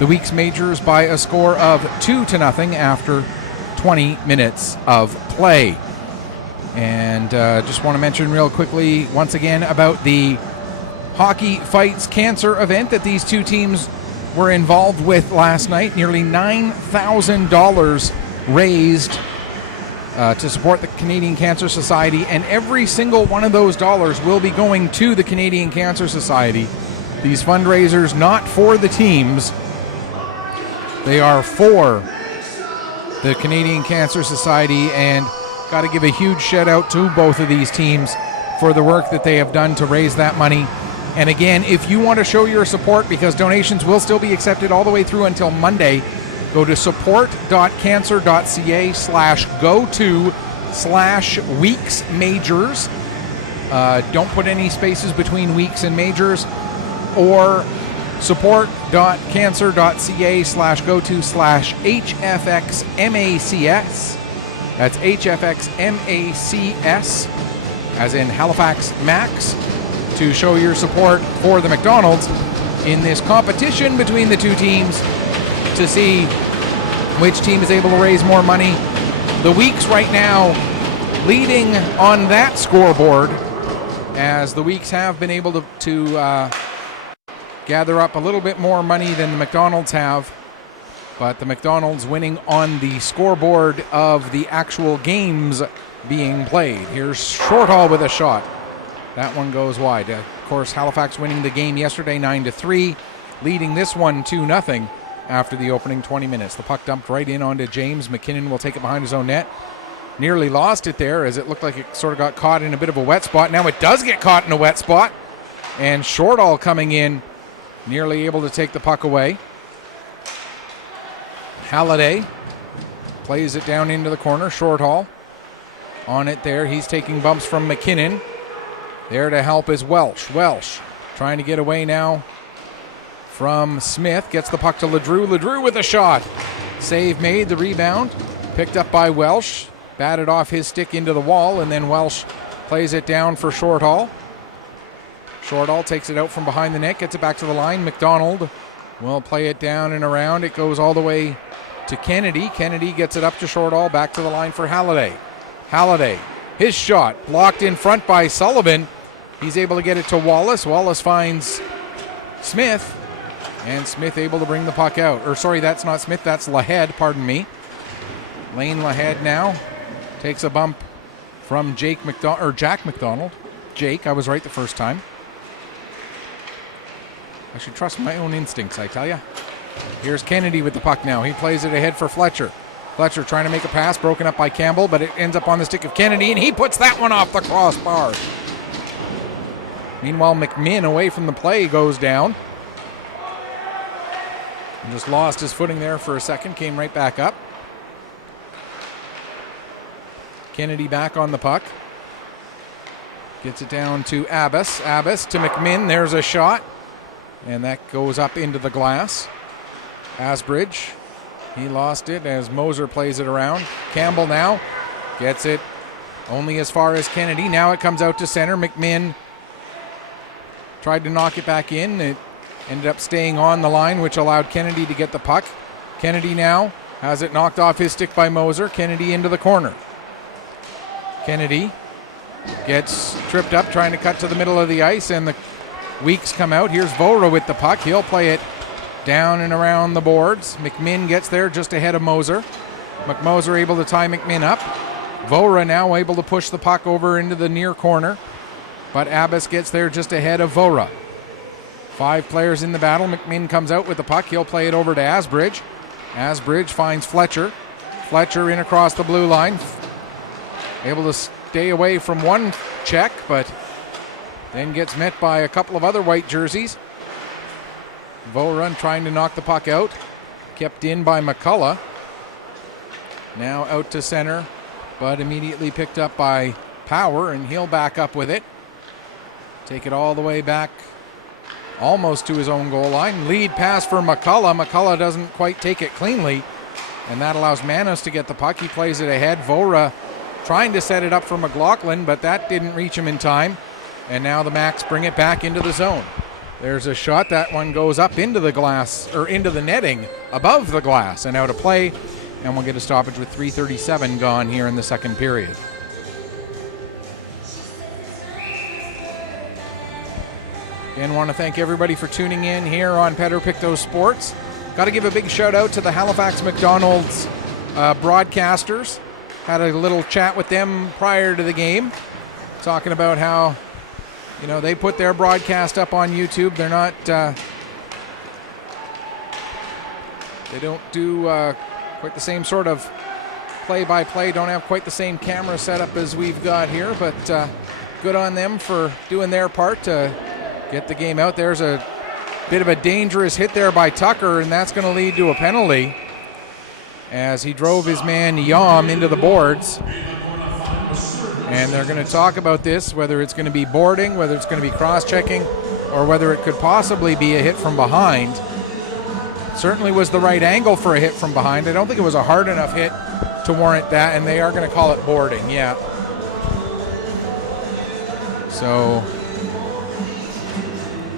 the week's majors by a score of 2-0 after 20 minutes of play. And just want to mention real quickly once again about the Hockey Fights Cancer event that these two teams were involved with last night. Nearly $9,000 raised to support the Canadian Cancer Society, and every single one of those dollars will be going to the Canadian Cancer Society. These fundraisers not for the teams, they are for the Canadian Cancer Society, and got to give a huge shout out to both of these teams for the work that they have done to raise that money. And again, if you want to show your support, because donations will still be accepted all the way through until Monday, go to support.cancer.ca/go-to/weeks-majors. Don't put any spaces between weeks and majors, or support.cancer.ca/go-to/HFXMACS. That's HFXMACS, as in Halifax Max, to show your support for the McDonald's in this competition between the two teams to see which team is able to raise more money. The Weeks right now leading on that scoreboard, as the Weeks have been able to gather up a little bit more money than the McDonald's have, but the McDonald's winning on the scoreboard of the actual games being played. Here's Shorthall with a shot. That one goes wide. Of course, Halifax winning the game yesterday 9-3, leading this one 2-0 after the opening 20 minutes. The puck dumped right in onto James. McKinnon will take it behind his own net. Nearly lost it there, as it looked like it sort of got caught in a bit of a wet spot. Now it does get caught in a wet spot, and Shortall coming in, nearly able to take the puck away. Halliday plays it down into the corner. Shortall on it there. He's taking bumps from McKinnon. There to help is Welsh. Welsh trying to get away now from Smith. Gets the puck to Ledrew. Ledrew with a shot. Save made. The rebound picked up by Welsh. Batted off his stick into the wall, and then Welsh plays it down for Shortall. Shortall takes it out from behind the net. Gets it back to the line. McDonald will play it down and around. It goes all the way to Kennedy. Kennedy gets it up to Shortall. Back to the line for Halliday. Halliday. His shot blocked in front by Sullivan. He's able to get it to Wallace. Wallace finds Smith, and Smith able to bring the puck out. Or sorry, that's not Smith, that's Lahead, pardon me. Lane Lahead now takes a bump from Jack McDonald. Jake, I was right the first time. I should trust my own instincts, I tell you. Here's Kennedy with the puck now. He plays it ahead for Fletcher. Fletcher trying to make a pass, broken up by Campbell, but it ends up on the stick of Kennedy, and he puts that one off the crossbar. Meanwhile, McMinn, away from the play, goes down. And just lost his footing there for a second, came right back up. Kennedy back on the puck. Gets it down to Abbas. Abbas to McMinn. There's a shot. And that goes up into the glass. Asbridge. He lost it as Moser plays it around. Campbell now gets it only as far as Kennedy. Now it comes out to center. McMinn tried to knock it back in. It ended up staying on the line, which allowed Kennedy to get the puck. Kennedy now has it knocked off his stick by Moser. Kennedy into the corner. Kennedy gets tripped up trying to cut to the middle of the ice, and the Weeks come out. Here's Vora with the puck. He'll play it down and around the boards. McMinn gets there just ahead of Moser. McMoser able to tie McMinn up. Vora now able to push the puck over into the near corner, but Abbas gets there just ahead of Vora. 5 players in the battle. McMinn comes out with the puck. He'll play it over to Asbridge. Asbridge finds Fletcher. Fletcher in across the blue line. Able to stay away from one check, but then gets met by a couple of other white jerseys. Vorun trying to knock the puck out. Kept in by McCullough. Now out to center, but immediately picked up by Power, and he'll back up with it. Take it all the way back almost to his own goal line. Lead pass for McCullough. McCullough doesn't quite take it cleanly, and that allows Manos to get the puck. He plays it ahead. Vora trying to set it up for McLaughlin, but that didn't reach him in time. And now the Macs bring it back into the zone. There's a shot. That one goes up into the glass, or into the netting above the glass, and out of play. And we'll get a stoppage with 3:37 gone here in the second period. Again, want to thank everybody for tuning in here on Pictou Sports. Got to give a big shout out to the Halifax McDonald's broadcasters. Had a little chat with them prior to the game, talking about how, you know, they put their broadcast up on YouTube. They're not, they don't do quite the same sort of play-by-play, don't have quite the same camera setup as we've got here, but good on them for doing their part to get the game out. There's a bit of a dangerous hit there by Tucker, and that's going to lead to a penalty as he drove his man Yom into the boards. And they're going to talk about this, whether it's going to be boarding, whether it's going to be cross-checking, or whether it could possibly be a hit from behind. Certainly was the right angle for a hit from behind. I don't think it was a hard enough hit to warrant that, and they are going to call it boarding, yeah. So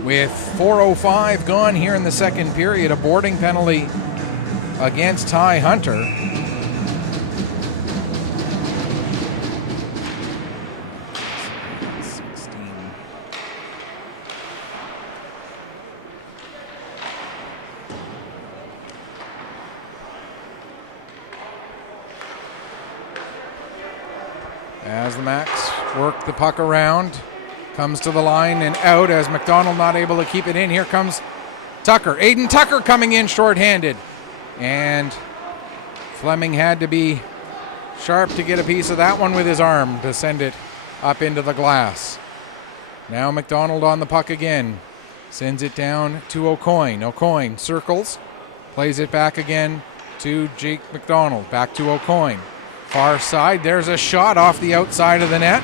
with 4:05 gone here in the second period, a boarding penalty against Ty Hunter. As the Macs work the puck around, comes to the line and out as McDonald not able to keep it in. Here comes Tucker. Aiden Tucker coming in shorthanded. And Fleming had to be sharp to get a piece of that one with his arm to send it up into the glass. Now McDonald on the puck again. Sends it down to O'Coin. O'Coin circles, plays it back again to Jake McDonald. Back to O'Coin. Far side, there's a shot off the outside of the net.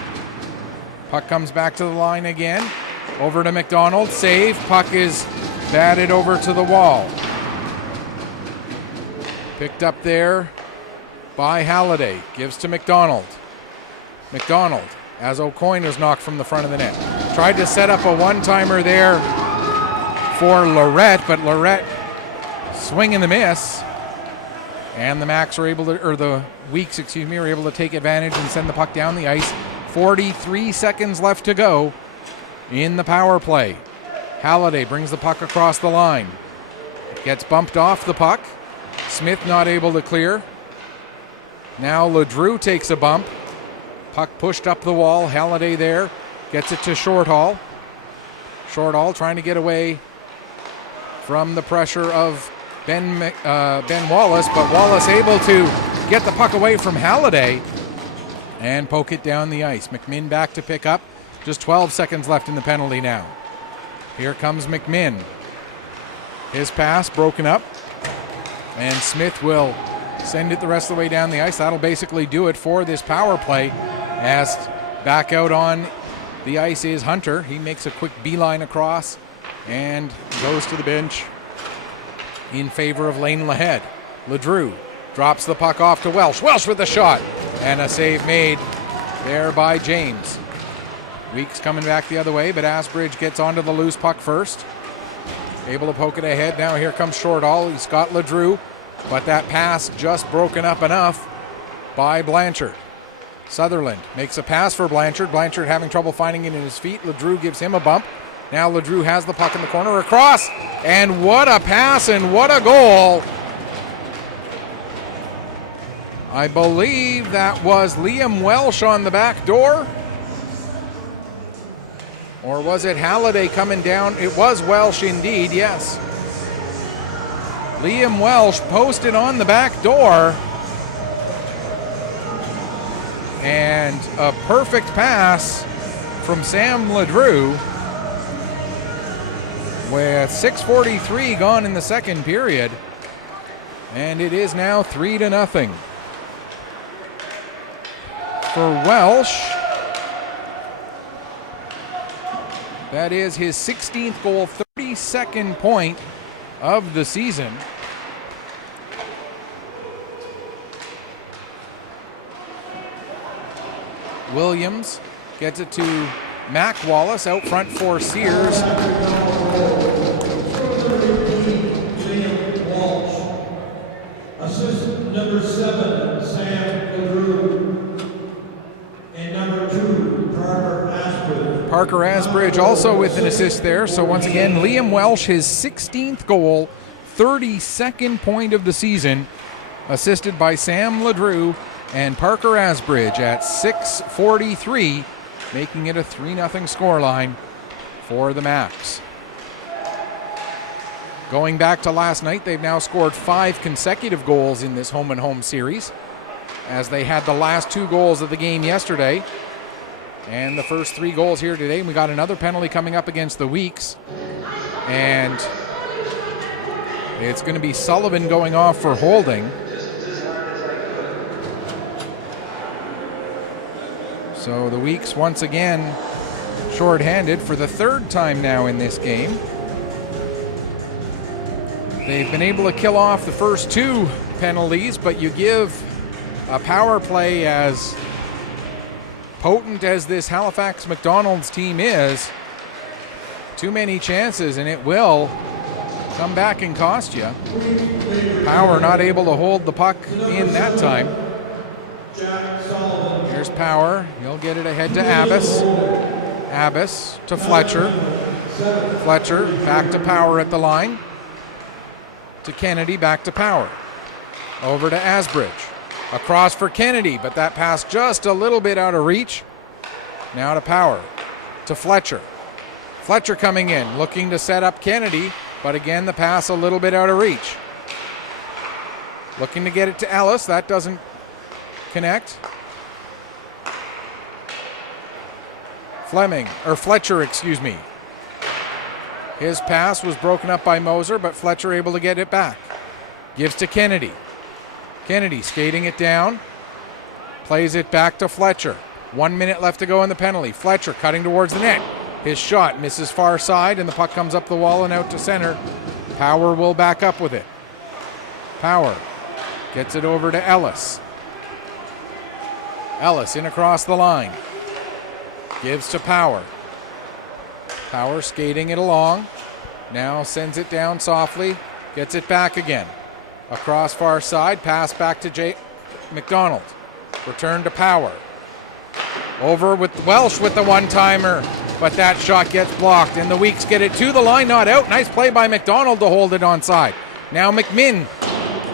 Puck comes back to the line again. Over to McDonald, save. Puck is batted over to the wall. Picked up there by Halliday. Gives to McDonald. McDonald, as O'Coin was knocked from the front of the net. Tried to set up a one-timer there for Lorette, but Lorette swing and the miss. And the Macs are able to, or the Weeks, are able to take advantage and send the puck down the ice. 43 seconds left to go in the power play. Halliday brings the puck across the line. Gets bumped off the puck. Smith not able to clear. Now LeDrew takes a bump. Puck pushed up the wall. Halliday there. Gets it to Shorthall. Shorthall trying to get away from the pressure of Ben Wallace, but Wallace able to get the puck away from Halliday and poke it down the ice. McMinn back to pick up. Just 12 seconds left in the penalty now. Here comes McMinn. His pass broken up, and Smith will send it the rest of the way down the ice. That'll basically do it for this power play, as back out on the ice is Hunter. He makes a quick beeline across and goes to the bench in favor of Lane Lahead. LeDrew drops the puck off to Welsh. Welsh with the shot, and a save made there by James. Weeks coming back the other way, but Asbridge gets onto the loose puck first. Able to poke it ahead. Now here comes Shortall. He's got LeDrew, but that pass just broken up enough by Blanchard. Sutherland makes a pass for Blanchard. Blanchard having trouble finding it in his feet. LeDrew gives him a bump. Now LeDrew has the puck in the corner, across, and what a pass and what a goal. I believe that was Liam Welsh on the back door. Or was it Halliday coming down? It was Welsh indeed, yes. Liam Welsh posted on the back door. And a perfect pass from Sam LeDrew with 6:43 gone in the second period. And it is now 3-0 for Welsh. That is his 16th goal, 32nd point of the season. Williams gets it to Mac Wallace out front for Sears. Assistant number 7, Sam LaRue. And number 2, Parker Asbridge. Parker Asbridge also with an assist there. So once again, Liam Welsh, his 16th goal, 32nd point of the season, assisted by Sam LaDrew and Parker Asbridge at 6:43, making it a 3-0 scoreline for the Macs. Going back to last night, they've now scored 5 consecutive goals in this home-and-home series, as they had the last 2 goals of the game yesterday and the first 3 goals here today. We got another penalty coming up against the Weeks, and it's going to be Sullivan going off for holding. So the Weeks once again shorthanded for the 3rd time now in this game. They've been able to kill off the first 2 penalties, but you give a power play as potent as this Halifax McDonald's team is, too many chances and it will come back and cost you. Power not able to hold the puck in that time. Here's Power. He'll get it ahead to Abbas. Abbas to Fletcher. Fletcher back to Power at the line. To Kennedy, back to Power. Over to Asbridge. Across for Kennedy, but that pass just a little bit out of reach. Now to Power. To Fletcher. Fletcher coming in, looking to set up Kennedy, but again the pass a little bit out of reach. Looking to get it to Ellis. That doesn't connect. Fletcher, excuse me. His pass was broken up by Moser, but Fletcher able to get it back. Gives to Kennedy. Kennedy skating it down. Plays it back to Fletcher. 1 minute left to go in the penalty. Fletcher cutting towards the net. His shot misses far side, and the puck comes up the wall and out to center. Power will back up with it. Power gets it over to Ellis. Ellis in across the line. Gives to Power. Power skating it along. Now sends it down softly. Gets it back again. Across far side. Pass back to Jake McDonald. Return to Power. Over with Welsh with the one-timer. But that shot gets blocked. And the Weeks get it to the line, not out. Nice play by McDonald to hold it onside. Now McMinn.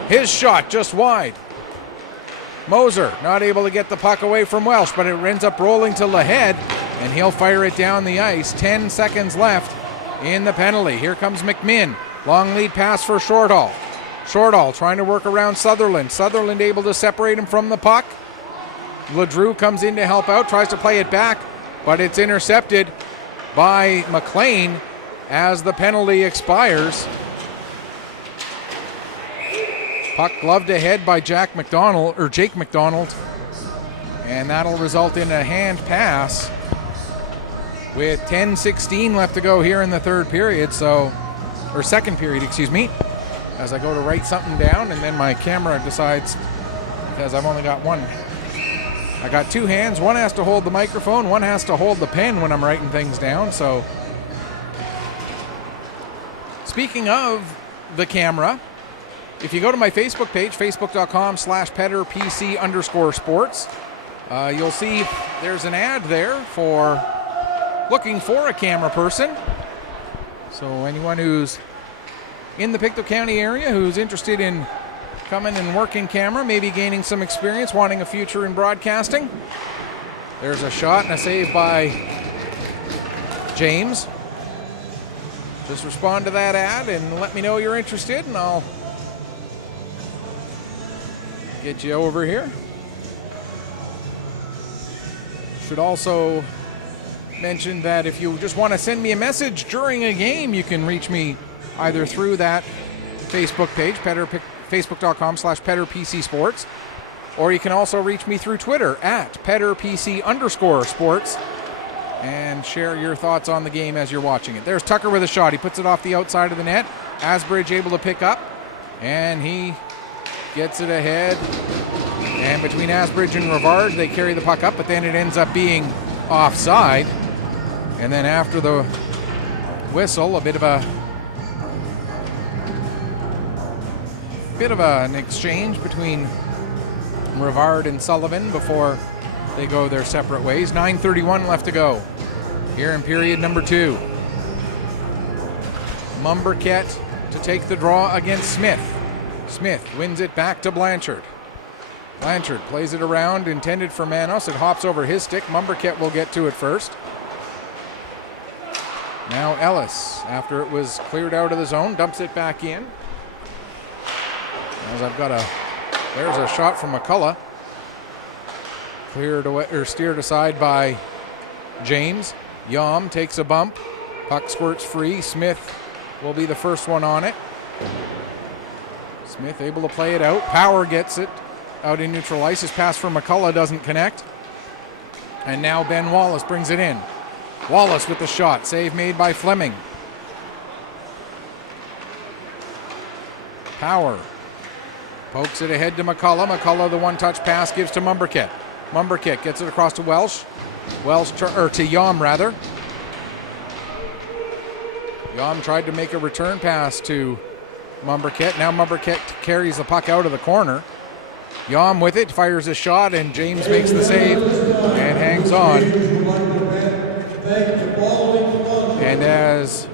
His shot just wide. Moser not able to get the puck away from Welsh, but it ends up rolling to Lahead, and he'll fire it down the ice. 10 seconds left in the penalty. Here comes McMinn. Long lead pass for Shortall. Shortall trying to work around Sutherland. Sutherland able to separate him from the puck. LaDrew comes in to help out, tries to play it back, but it's intercepted by McLean as the penalty expires. Puck gloved ahead by Jake McDonald, and that'll result in a hand pass with 10:16 left to go here in the second period, excuse me, as I go to write something down and then my camera decides, because I've only got one. I got 2 hands. One has to hold the microphone, one has to hold the pen when I'm writing things down. So speaking of the camera, if you go to my Facebook page, facebook.com/PetterPC_sports, you'll see there's an ad there for looking for a camera person. So anyone who's in the Pictou County area who's interested in coming and working camera, maybe gaining some experience, wanting a future in broadcasting. There's a shot and a save by James. Just respond to that ad and let me know you're interested, and I'll get you over here. Should also mention that if you just want to send me a message during a game, you can reach me either through that Facebook page, facebook.com/PetterPCSports, or you can also reach me through Twitter at PetterPC_sports and share your thoughts on the game as you're watching it. There's Tucker with a shot. He puts it off the outside of the net. Asbridge able to pick up, and he gets it ahead, and between Asbridge and Rivard, they carry the puck up, but then it ends up being offside. And then after the whistle, a bit of an exchange between Rivard and Sullivan before they go their separate ways. 9:31 left to go here in period number 2. Mumberket to take the draw against Smith. Smith wins it back to Blanchard. Blanchard plays it around, intended for Manos. It hops over his stick. Mumberket will get to it first. Now Ellis, after it was cleared out of the zone, dumps it back in. As there's a shot from McCullough. Cleared away, or steered aside by James. Yom takes a bump. Puck squirts free. Smith will be the first one on it. Smith able to play it out. Power gets it out in neutral ice. His pass for McCullough doesn't connect. And now Ben Wallace brings it in. Wallace with the shot. Save made by Fleming. Power pokes it ahead to McCullough. McCullough, the one-touch pass, gives to Mumberket. Mumberket gets it across to Welsh. To Yom, rather. Yom tried to make a return pass to Mumberket. Now Mumberket carries the puck out of the corner. Yom with it, fires a shot, and James makes the save and hangs on. And as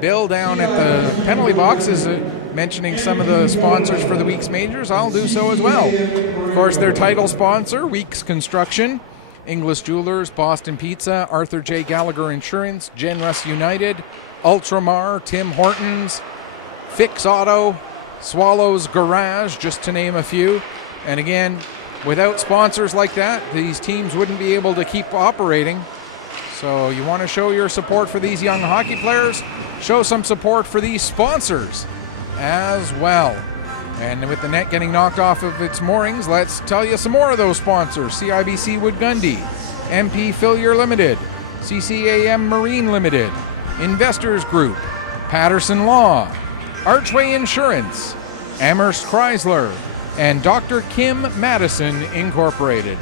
Bill down at the penalty box is mentioning some of the sponsors for the week's majors, I'll do so as well. Of course, their title sponsor, Weeks Construction, English Jewelers, Boston Pizza, Arthur J. Gallagher Insurance, Genrus United, Ultramar, Tim Hortons, Fix Auto, Swallows Garage, just to name a few. And again, without sponsors like that, these teams wouldn't be able to keep operating. So you want to show your support for these young hockey players, show some support for these sponsors as well. And with the net getting knocked off of its moorings, let's tell you some more of those sponsors. CIBC Wood Gundy, MP Fillier Limited, CCAM Marine Limited, Investors Group, Patterson Law, Archway Insurance, Amherst Chrysler, and Dr. Kim Madison Incorporated.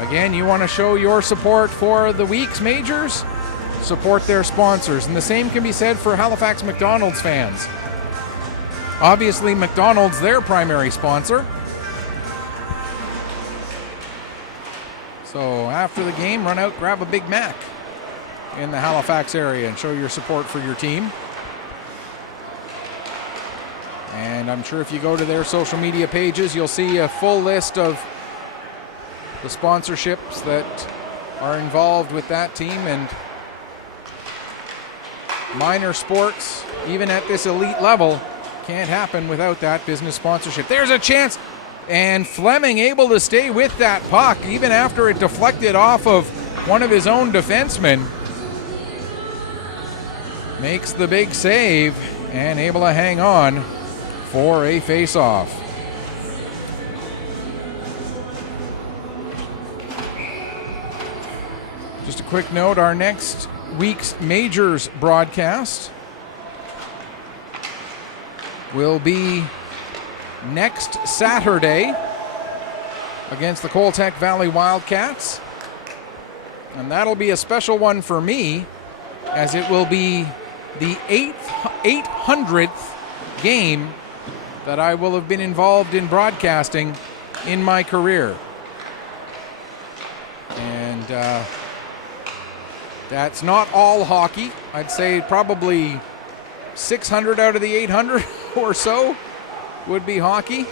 Again, you want to show your support for the week's majors? Support their sponsors. And the same can be said for Halifax McDonald's fans. Obviously, McDonald's their primary sponsor. So after the game, run out, grab a Big Mac in the Halifax area and show your support for your team. And I'm sure if you go to their social media pages, you'll see a full list of the sponsorships that are involved with that team. And minor sports, even at this elite level, can't happen without that business sponsorship. There's a chance, and Fleming able to stay with that puck even after it deflected off of one of his own defensemen. Makes the big save and able to hang on for a face-off. Just a quick note, our next week's Majors broadcast will be next Saturday against the Coltec Valley Wildcats. And that'll be a special one for me, as it will be the 800th game that I will have been involved in broadcasting in my career. And that's not all hockey. I'd say probably 600 out of the 800 or so would be hockey.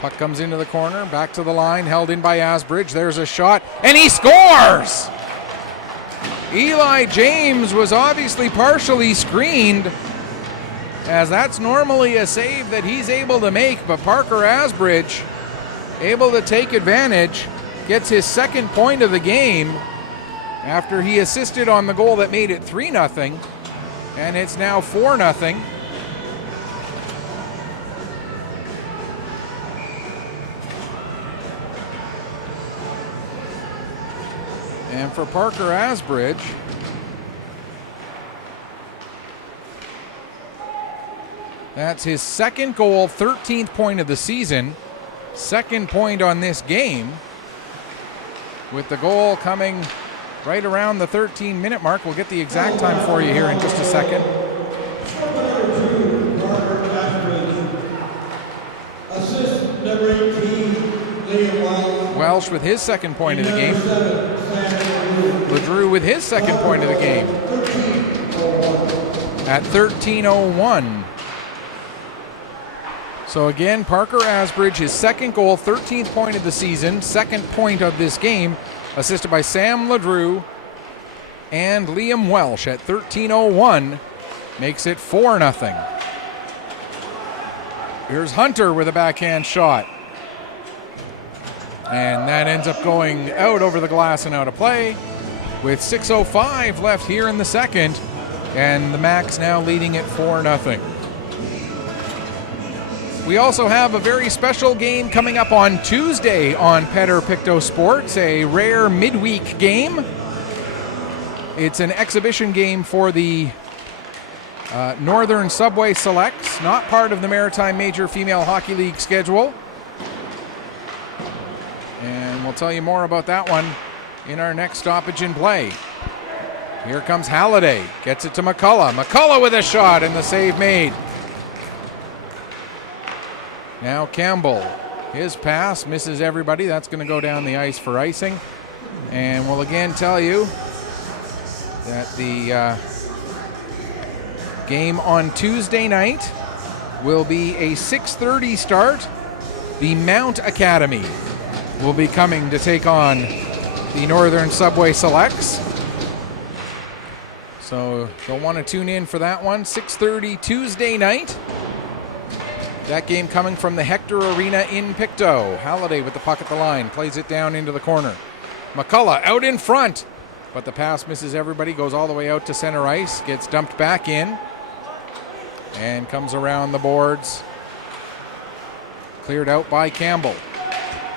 Puck comes into the corner, back to the line, held in by Asbridge. There's a shot, and he scores! Eli James was obviously partially screened, as that's normally a save that he's able to make, but Parker Asbridge able to take advantage, gets his second point of the game after he assisted on the goal that made it 3-0, and it's now 4-0. And for Parker Asbridge, that's his second goal, 13th point of the season, second point on this game. with the goal coming right around the 13-minute mark. We'll get the exact time for you here in just a second. Assist number 18, Liam Welsh with his second point of the game. LeDrew with his second point of the game at 13:01. So again, Parker Asbridge, his second goal, 13th point of the season, second point of this game, assisted by Sam LeDrew and Liam Welsh at 13:01, makes it 4-0. Here's Hunter with a backhand shot. And that ends up going out over the glass and out of play with 6:05 left here in the second. And the Macs now leading it 4-0. We also have a very special game coming up on Tuesday on Pictou Sports, a rare midweek game. It's an exhibition game for the Northern Subway Selects, not part of the Maritime Major Female Hockey League schedule. And we'll tell you more about that one in our next stoppage in play. Here comes Halliday, gets it to McCullough. McCullough with a shot and the save made. Now Campbell, his pass misses everybody. That's going to go down the ice for icing. And we'll again tell you that the game on Tuesday night will be a 6:30 start. The Mount Academy will be coming to take on the Northern Subway Selects. So you'll want to tune in for that one. 6:30 Tuesday night. That game coming from the Hector Arena in Pictou. Halliday with the puck at the line, plays it down into the corner. McCullough out in front, but the pass misses everybody, goes all the way out to center ice, gets dumped back in, and comes around the boards. Cleared out by Campbell.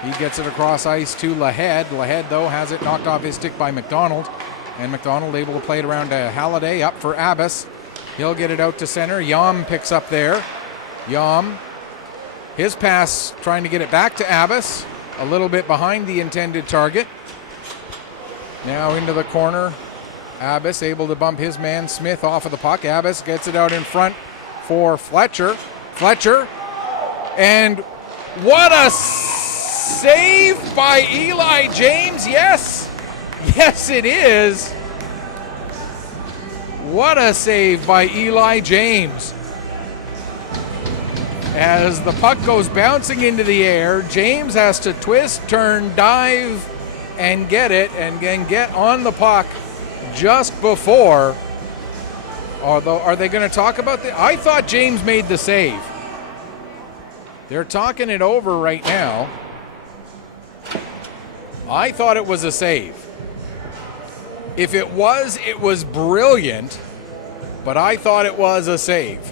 He gets it across ice to Lahead. Lahead, though, has it knocked off his stick by McDonald, and McDonald able to play it around to Halliday, up for Abbas. He'll get it out to center. Yam picks up there. Yam, his pass trying to get it back to Abbas, a little bit behind the intended target. Now into the corner. Abbas able to bump his man Smith off of the puck. Abbas gets it out in front for Fletcher. Fletcher, and what a save by Eli James. Yes, yes it is. What a save by Eli James. As the puck goes bouncing into the air, James has to twist, turn, dive, and get it, and then get on the puck just before. Although, are they going to talk about the? I thought James made the save. They're talking it over right now. I thought it was a save. If it was brilliant, but I thought it was a save.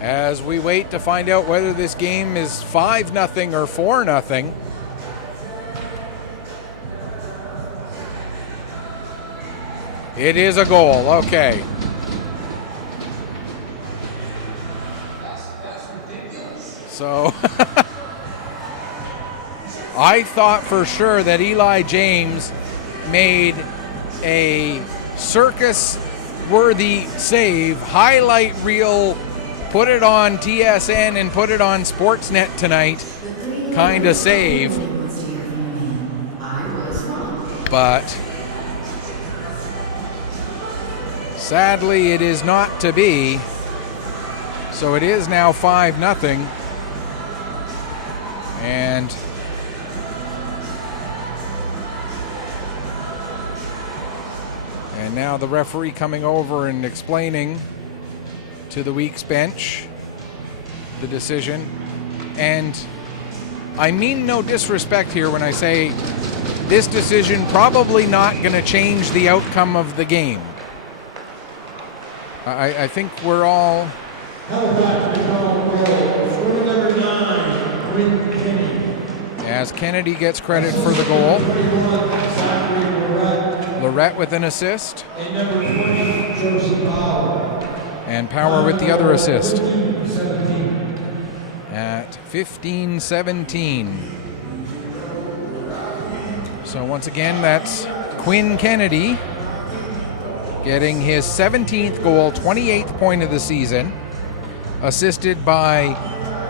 As we wait to find out whether this game is 5-0 or 4-0. It is a goal, okay. So, I thought for sure that Eli James made a circus-worthy save, highlight reel, put it on TSN and put it on Sportsnet tonight kind of save. But sadly it is not to be. So it is now 5-0. And now the referee coming over and explaining to the Weeks bench the decision. And I mean no disrespect here when I say this decision probably not going to change the outcome of the game. I think we're all... As Kennedy gets credit for the goal. Lorette with an assist. And Power with the other assist. 15-17. So once again, that's Quinn Kennedy getting his 17th goal, 28th point of the season, assisted by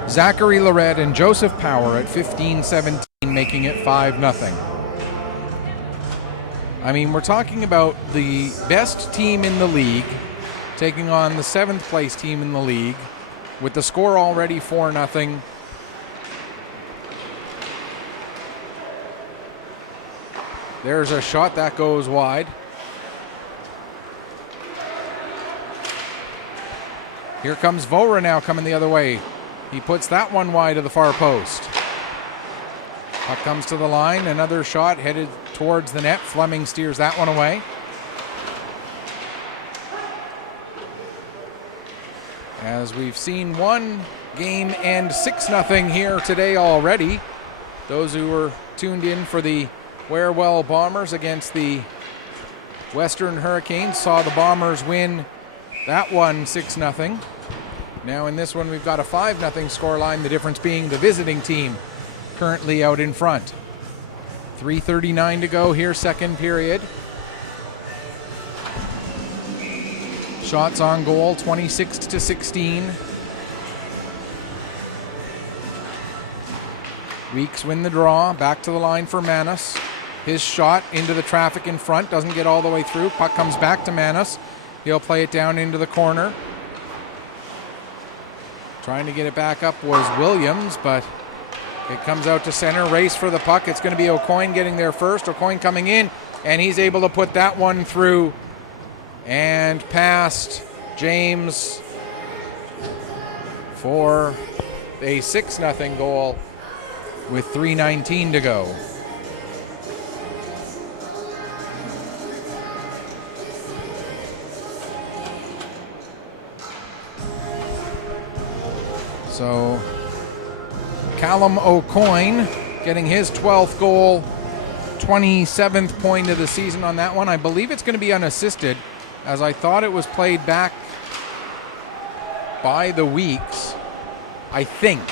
Zachary Lorette and Joseph Power at 15-17, making it 5-0. I mean, we're talking about the best team in the league taking on the 7th place team in the league with the score already 4-0. There's a shot that goes wide. Here comes Vora now coming the other way. He puts that one wide of the far post. Puck comes to the line. Another shot headed towards the net. Fleming steers that one away. As we've seen one game end 6-0 here today already. Those who were tuned in for the Warewell Bombers against the Western Hurricanes saw the Bombers win that one 6-0. Now in this one we've got a 5-0 scoreline, the difference being the visiting team currently out in front. 3:39 to go here, second period. Shots on goal, 26-16. Weeks win the draw, back to the line for Manis. His shot into the traffic in front, doesn't get all the way through. Puck comes back to Manis. He'll play it down into the corner. Trying to get it back up was Williams, but it comes out to center. Race for the puck. It's going to be O'Coin getting there first. O'Coin coming in, and he's able to put that one through and past James for a 6-0 goal with 3:19 to go. So Callum O'Coin getting his 12th goal, 27th point of the season on that one. I believe it's going to be unassisted, as I thought it was played back by the Weeks. I think.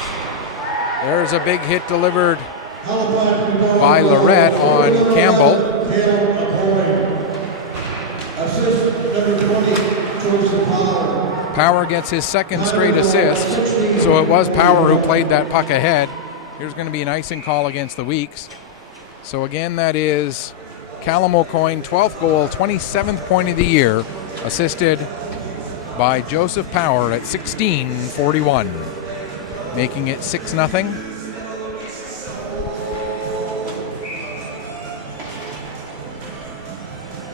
There's a big hit delivered by Lorette on Campbell. Power gets his second straight assist, so it was Power who played that puck ahead. Here's going to be an icing call against the Weeks. So again, that is Callum O'Coin, 12th goal, 27th point of the year, assisted by Joseph Power at 16:41, making it 6-0.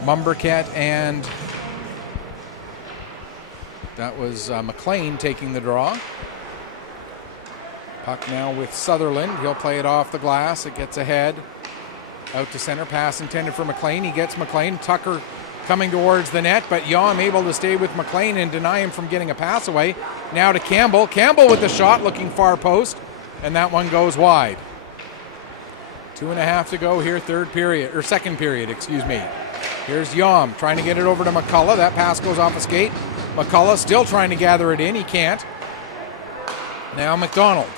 Mumbercat and that was McLean taking the draw. Puck now with Sutherland. He'll play it off the glass. It gets ahead. Out to center. Pass intended for McLean. He gets McLean. Tucker coming towards the net, but Yom able to stay with McLean and deny him from getting a pass away. Now to Campbell. Campbell with the shot, looking far post, and that one goes wide. 2.5 to go here, second period, excuse me. Here's Yom trying to get it over to McCullough. That pass goes off a skate. McCullough still trying to gather it in. He can't. Now McDonald.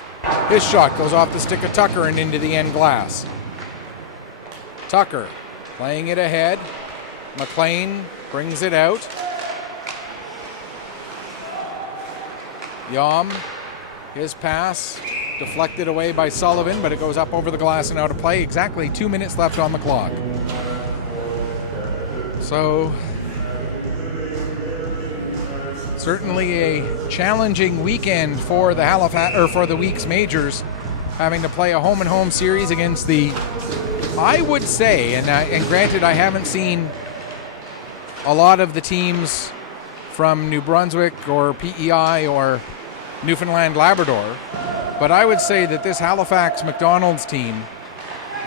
His shot goes off the stick of Tucker and into the end glass. Tucker playing it ahead. McLean brings it out. Yom, his pass deflected away by Sullivan, but it goes up over the glass and out of play. Exactly 2 minutes left on the clock. So certainly a challenging weekend for the for the Weeks Majors, having to play a home-and-home series against the, I would say, and granted I haven't seen a lot of the teams from New Brunswick or PEI or Newfoundland Labrador, but I would say that this Halifax McDonald's team,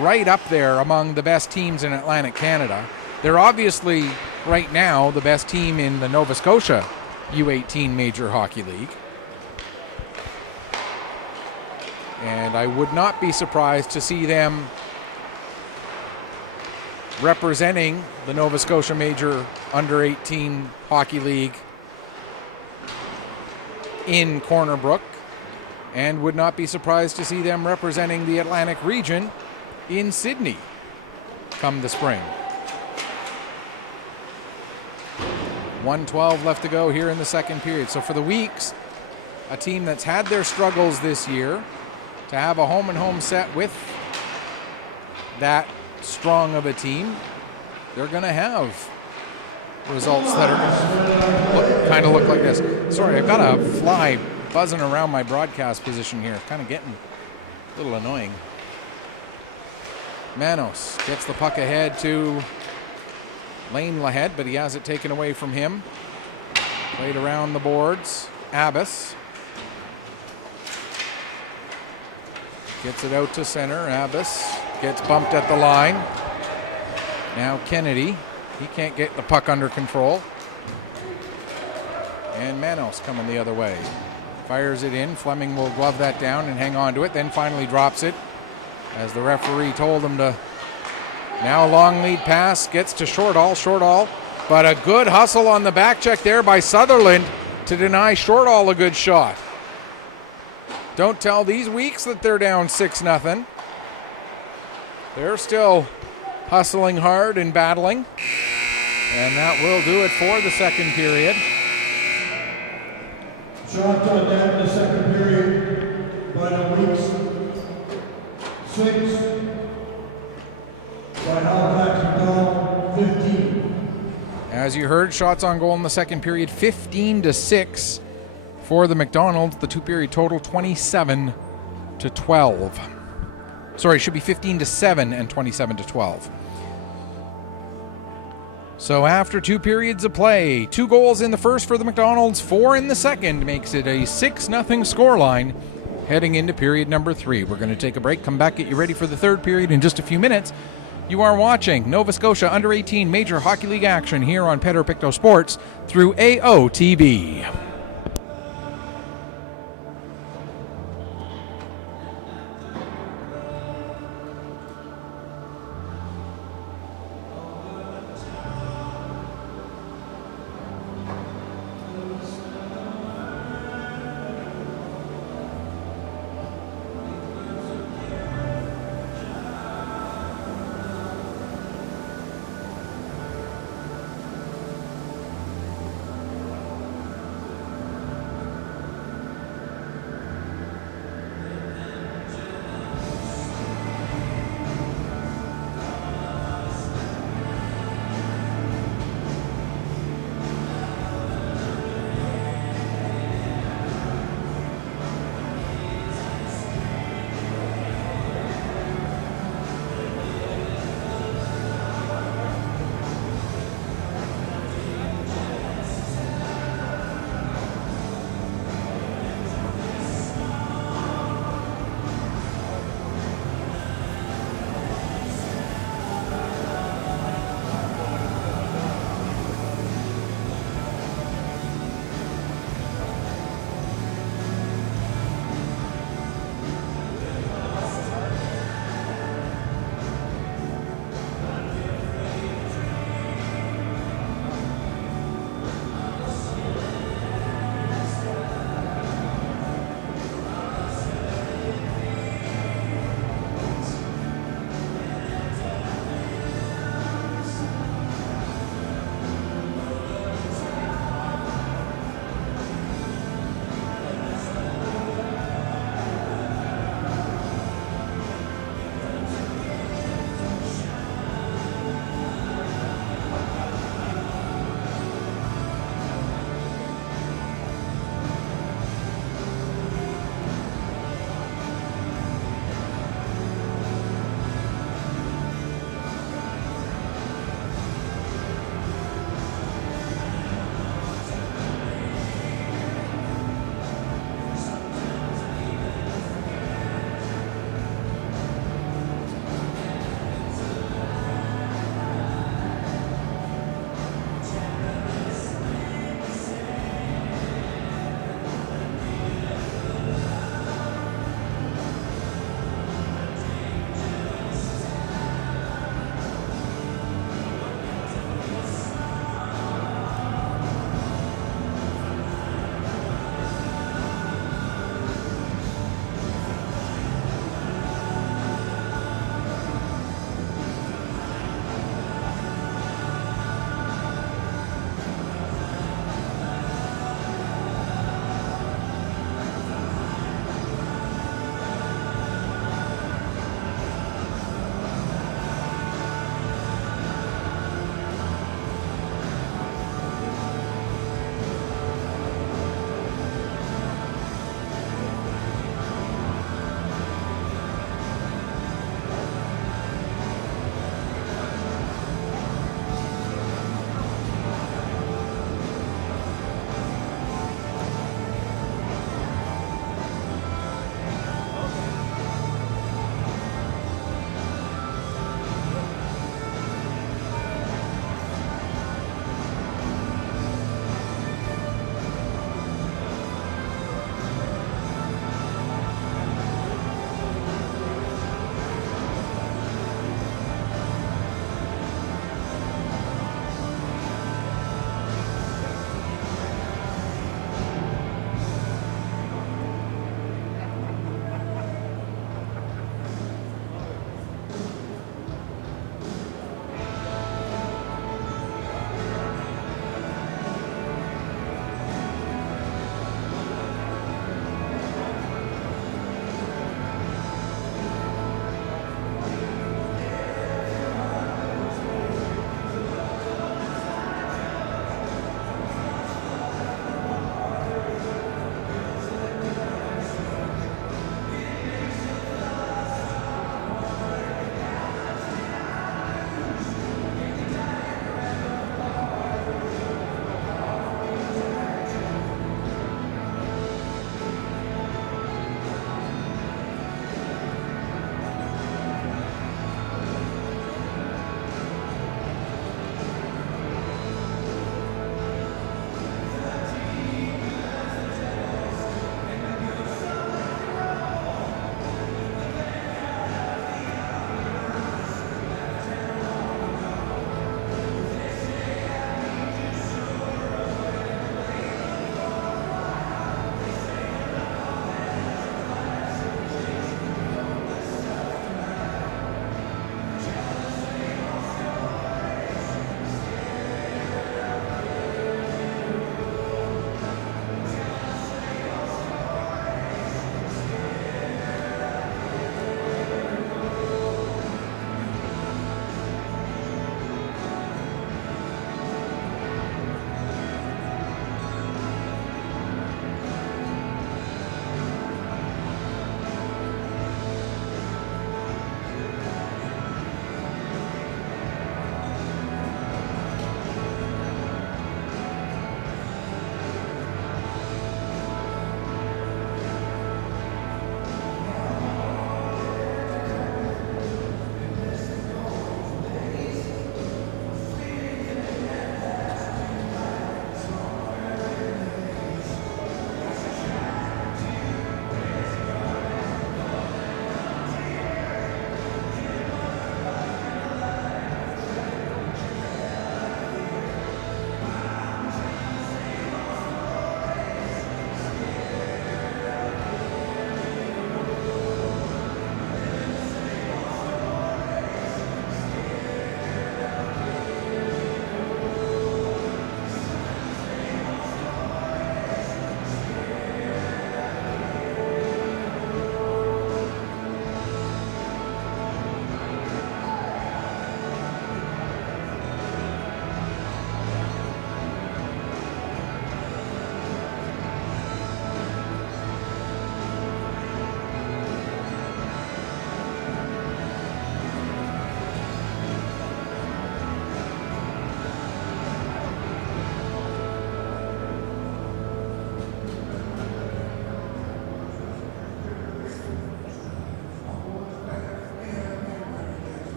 right up there among the best teams in Atlantic Canada. They're obviously right now the best team in the Nova Scotia U18 Major Hockey League. And I would not be surprised to see them representing the Nova Scotia Major Under 18 Hockey League in Corner Brook. and would not be surprised to see them representing the Atlantic region in Sydney come the spring. 1:12 left to go here in the second period. So for the Weeks, a team that's had their struggles this year, to have a home-and-home set with that strong of a team, they're going to have results that are kind of look like this. Sorry, I've got a fly buzzing around my broadcast position here. Kind of getting a little annoying. Manos gets the puck ahead to Lane Lahead, but he has it taken away from him. Played around the boards. Abbas gets it out to center. Abbas gets bumped at the line. Now Kennedy. He can't get the puck under control. And Manos coming the other way. Fires it in. Fleming will glove that down and hang on to it. Then finally drops it as the referee told him to. Now a long lead pass. Gets to Shortall. But a good hustle on the back check there by Sutherland to deny Shortall a good shot. Don't tell these Weeks that they're down 6-0. They're still hustling hard and battling. And that will do it for the second period. Shots on that in the second period by the Weeks. 6 by Halifax McDonald, 15. As you heard, shots on goal in the second period, 15-6 for the McDonald's. The two-period total, 27-12. Sorry, it should be 15-7 and 27-12. So after 2 periods of play, 2 goals in the first for the McDonald's, 4 in the second, makes it a 6-0 scoreline heading into period number 3. We're going to take a break, come back, get you ready for the third period in just a few minutes. You are watching Nova Scotia Under-18 Major Hockey League action here on Pictou Sports through AOTV.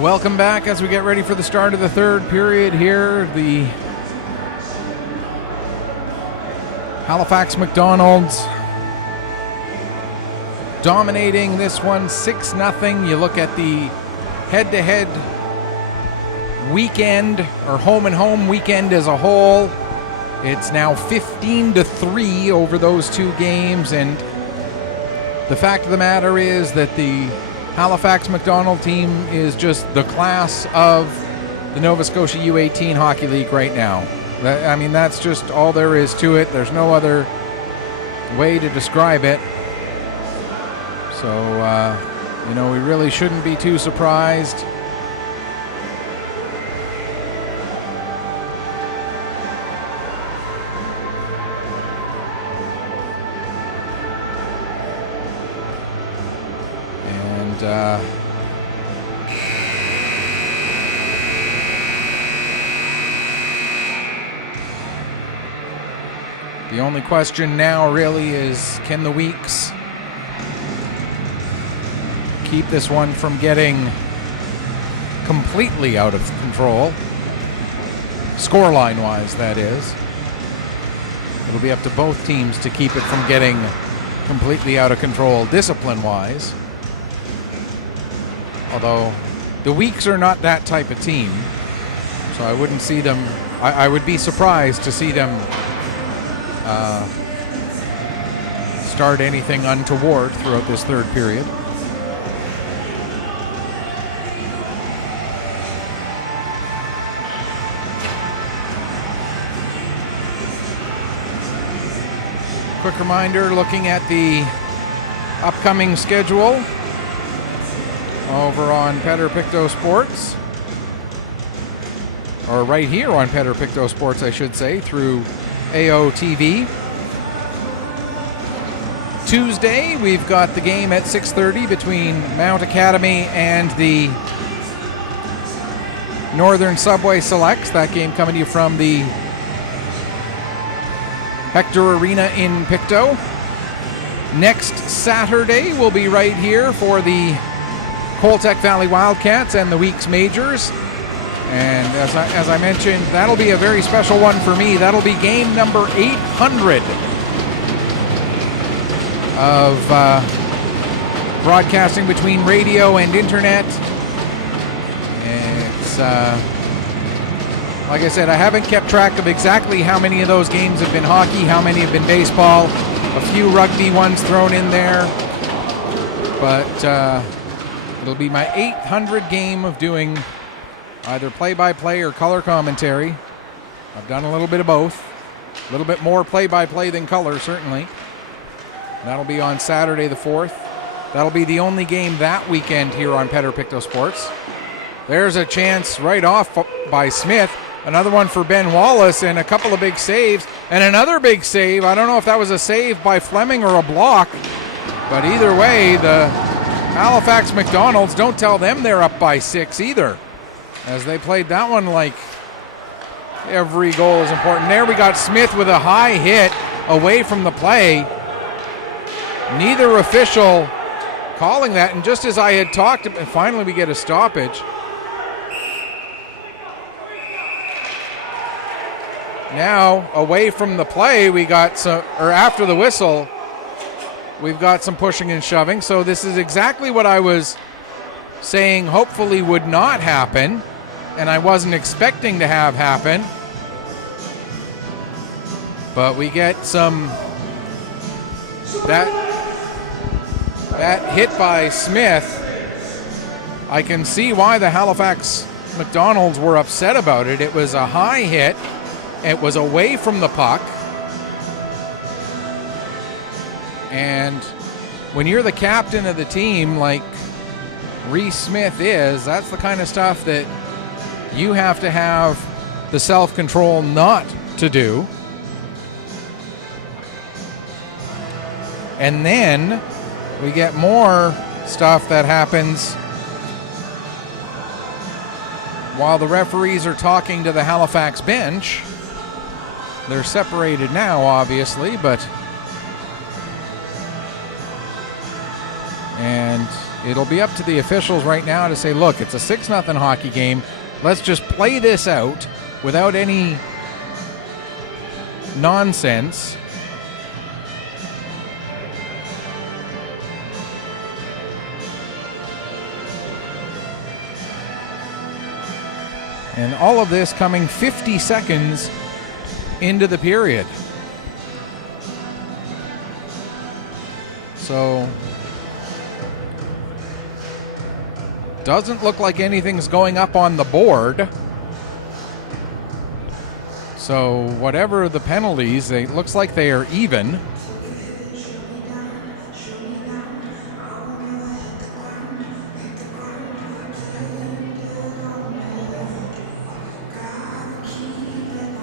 Welcome back as we get ready for the start of the third period here. The Halifax McDonald's dominating this one 6-0. You look at the head-to-head weekend, or home-and-home weekend as a whole. It's now 15-3 over those two games, and the fact of the matter is that the Halifax McDonald team is just the class of the Nova Scotia U18 Hockey League right now. I mean, that's just all there is to it. There's no other way to describe it. So, we really shouldn't be too surprised. The only question now really is, can the Weeks keep this one from getting completely out of control? Scoreline-wise, that is. It'll be up to both teams to keep it from getting completely out of control discipline-wise. Although the Weeks are not that type of team, so I wouldn't see them. I would be surprised to see them start anything untoward throughout this third period. Quick reminder, looking at the upcoming schedule over on Pictou Sports, or right here on Pictou Sports, I should say, through AOTV. Tuesday, we've got the game at 6:30 between Mount Academy and the Northern Subway Selects. That game coming to you from the Hector Arena in Pictou. Next Saturday, we'll be right here for the Coltec Valley Wildcats and the Weeks Majors. And as I mentioned, that'll be a very special one for me. That'll be game number 800 of broadcasting between radio and internet. And it's, like I said, I haven't kept track of exactly how many of those games have been hockey, how many have been baseball, a few rugby ones thrown in there. But it'll be my 800th game of doing either play-by-play or color commentary. I've done a little bit of both. A little bit more play-by-play than color, certainly. That'll be on Saturday the 4th. That'll be the only game that weekend here on Pictou Sports. There's a chance right off by Smith. Another one for Ben Wallace, and a couple of big saves. And another big save. I don't know if that was a save by Fleming or a block. But either way, the Halifax McDonald's, don't tell them they're up by 6 either, as they played that one like every goal is important. There we got Smith with a high hit away from the play. Neither official calling that, and just as I had talked, and finally we get a stoppage. Now, away from the play, we got some, or after the whistle, we've got some pushing and shoving. So this is exactly what I was saying hopefully would not happen, and I wasn't expecting to have happen. But we get some, that hit by Smith. I can see why the Halifax McDonald's were upset about it. It was a high hit. It was away from the puck. And when you're the captain of the team like Reese Smith is, that's the kind of stuff that you have to have the self-control not to do. And then we get more stuff that happens while the referees are talking to the Halifax bench. They're separated now, obviously, but And it'll be up to the officials right now to say, look, it's a 6-0 hockey game. Let's just play this out without any nonsense. And all of this coming 50 seconds into the period. So, doesn't look like anything's going up on the board. So, whatever the penalties, it looks like they are even.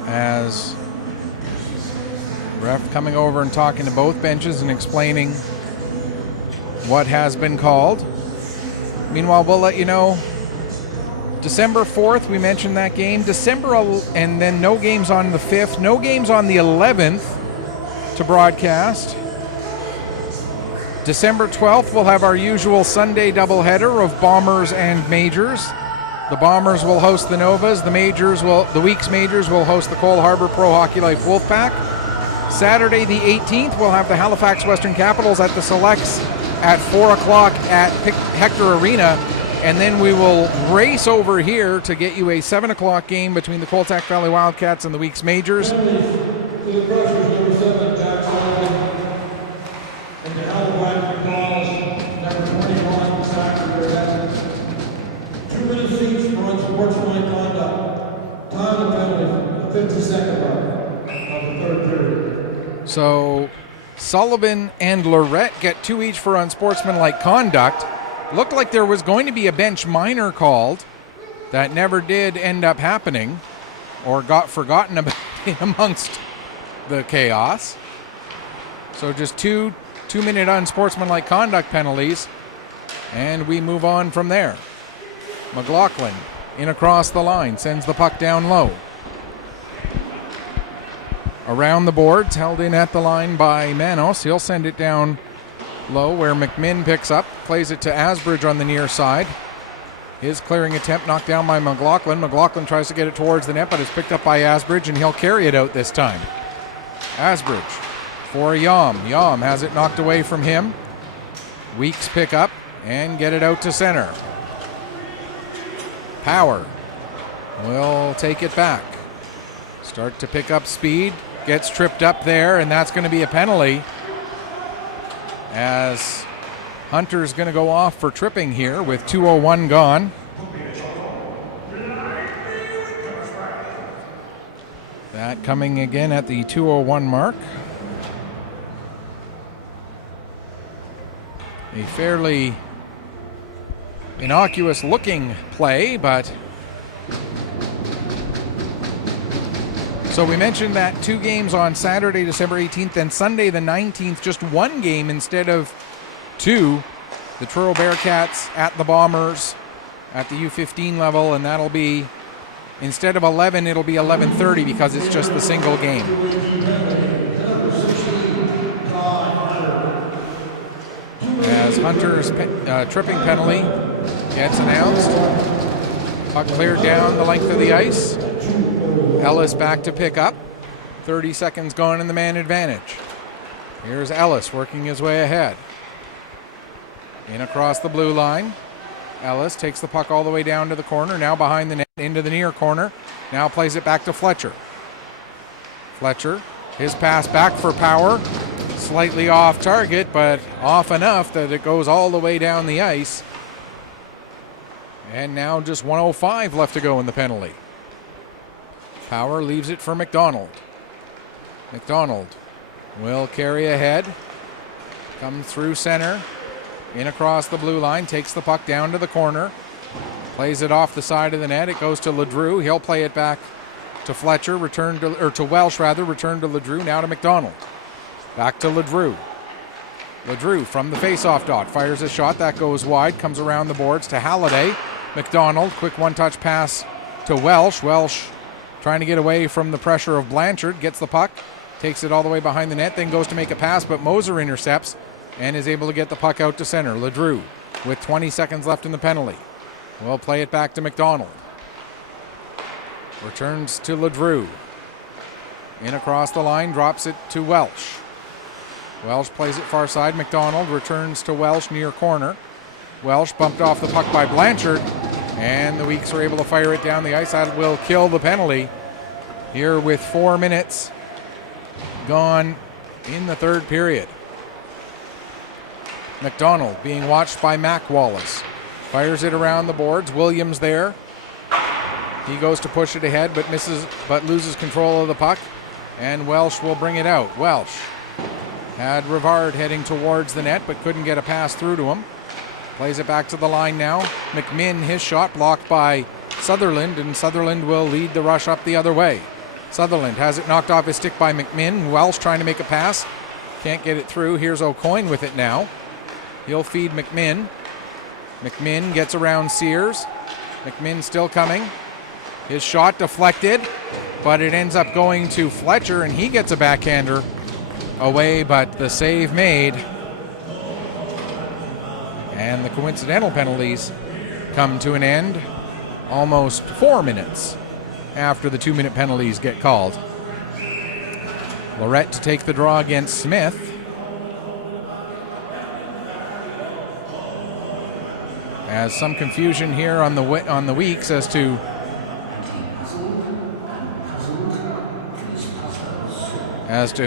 As ref coming over and talking to both benches and explaining what has been called. Meanwhile, we'll let you know, December 4th, we mentioned that game. And then no games on the 5th, no games on the 11th to broadcast. December 12th, we'll have our usual Sunday doubleheader of Bombers and Majors. The Bombers will host the Novas. The Week's Majors will host the Cole Harbour Pro Hockey Life Wolfpack. Saturday the 18th, we'll have the Halifax Western Capitals at the Selects at 4 o'clock at Hector Arena. And then we will race over here to get you a 7 o'clock game between the Coltac Valley Wildcats and the Week's Majors. So Sullivan and Lorette get 2 each for unsportsmanlike conduct. Looked like there was going to be a bench minor called. That never did end up happening or got forgotten about amongst the chaos. So just two 2-minute unsportsmanlike conduct penalties, and we move on from there. McLaughlin in across the line, sends the puck down low. Around the boards, held in at the line by Manos. He'll send it down low where McMinn picks up, plays it to Asbridge on the near side. His clearing attempt knocked down by McLaughlin. McLaughlin tries to get it towards the net, but it's picked up by Asbridge, and he'll carry it out this time. Asbridge for Yom. Yom has it knocked away from him. Weeks pick up and get it out to center. Power will take it back. Start to pick up speed. Gets tripped up there, and that's going to be a penalty, as Hunter's going to go off for tripping here with 2:01 gone. That coming again at the 2:01 mark. A fairly innocuous looking play, but so we mentioned that 2 games on Saturday, December 18th, and Sunday the 19th, just 1 game instead of 2. The Truro Bearcats at the Bombers at the U15 level, and that'll be, instead of 11, it'll be 11:30 because it's just the single game. As Hunter's tripping penalty gets announced. Puck cleared down the length of the ice. Ellis back to pick up. 30 seconds gone in the man advantage. Here's Ellis working his way ahead. In across the blue line. Ellis takes the puck all the way down to the corner. Now behind the net into the near corner. Now plays it back to Fletcher. Fletcher, his pass back for Power. Slightly off target, but off enough that it goes all the way down the ice. And now just 1:05 left to go in the penalty. Power leaves it for McDonald. McDonald will carry ahead. Comes through center. In across the blue line. Takes the puck down to the corner. Plays it off the side of the net. It goes to Ledrew. He'll play it back to Fletcher. To Welsh rather. Return to Ledrew. Now to McDonald. Back to Ledrew. Ledrew from the face-off dot. Fires a shot. That goes wide. Comes around the boards to Halliday. McDonald. Quick one-touch pass to Welsh. Welsh trying to get away from the pressure of Blanchard. Gets the puck. Takes it all the way behind the net. Then goes to make a pass, but Moser intercepts. and is able to get the puck out to center. Ledrew with 20 seconds left in the penalty. Will play it back to McDonald. Returns to Ledrew. In across the line, drops it to Welsh. Welsh plays it far side. McDonald returns to Welsh near corner. Welsh bumped off the puck by Blanchard, and the Weeks are able to fire it down the ice. That will kill the penalty here with 4 minutes gone in the third period. McDonald being watched by Mac Wallace. Fires it around the boards. Williams there. He goes to push it ahead, but loses control of the puck. And Welsh will bring it out. Welsh had Rivard heading towards the net, but couldn't get a pass through to him. Plays it back to the line now. McMinn, his shot blocked by Sutherland, and Sutherland will lead the rush up the other way. Sutherland has it knocked off his stick by McMinn. Welsh trying to make a pass. Can't get it through. Here's O'Coin with it now. He'll feed McMinn. McMinn gets around Sears. McMinn still coming. His shot deflected, but it ends up going to Fletcher, and he gets a backhander away, but the save made. And the coincidental penalties come to an end almost 4 minutes after the 2-minute penalties get called. Lorette to take the draw against Smith. As some confusion here on the Weeks as to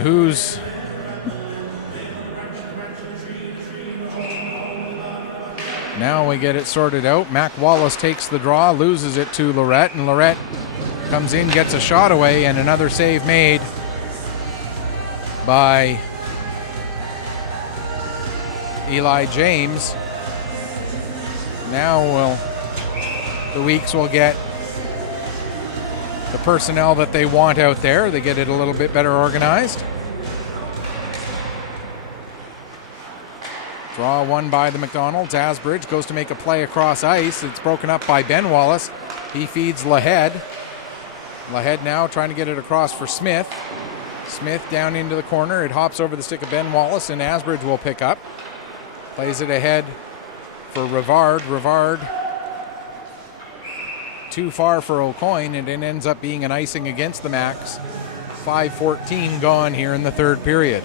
who's now we get it sorted out. Mac Wallace takes the draw, loses it to Lorette, and Lorette comes in, gets a shot away, and another save made by Eli James. Now the Weeks will get the personnel that they want out there. They get it a little bit better organized. Draw won by the McDonald's. Asbridge goes to make a play across ice. It's broken up by Ben Wallace. He feeds Lahead. Lahead now trying to get it across for Smith. Smith down into the corner. It hops over the stick of Ben Wallace, and Asbridge will pick up. Plays it ahead for Rivard. Rivard too far for O'Coin, and it ends up being an icing against the Max. 5:14 gone here in the third period.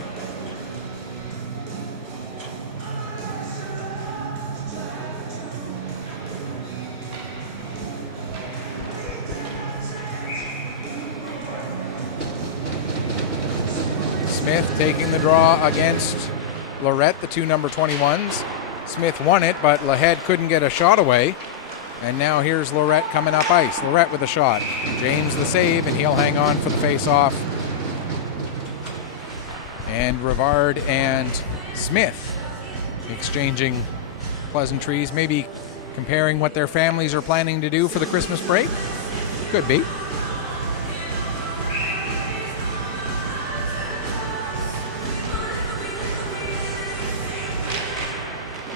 Smith taking the draw against Lorette, the two number 21s. Smith won it, but Lahead couldn't get a shot away. And now here's Lorette coming up ice. Lorette with a shot. James the save, and he'll hang on for the face-off. And Rivard and Smith exchanging pleasantries, maybe comparing what their families are planning to do for the Christmas break. Could be.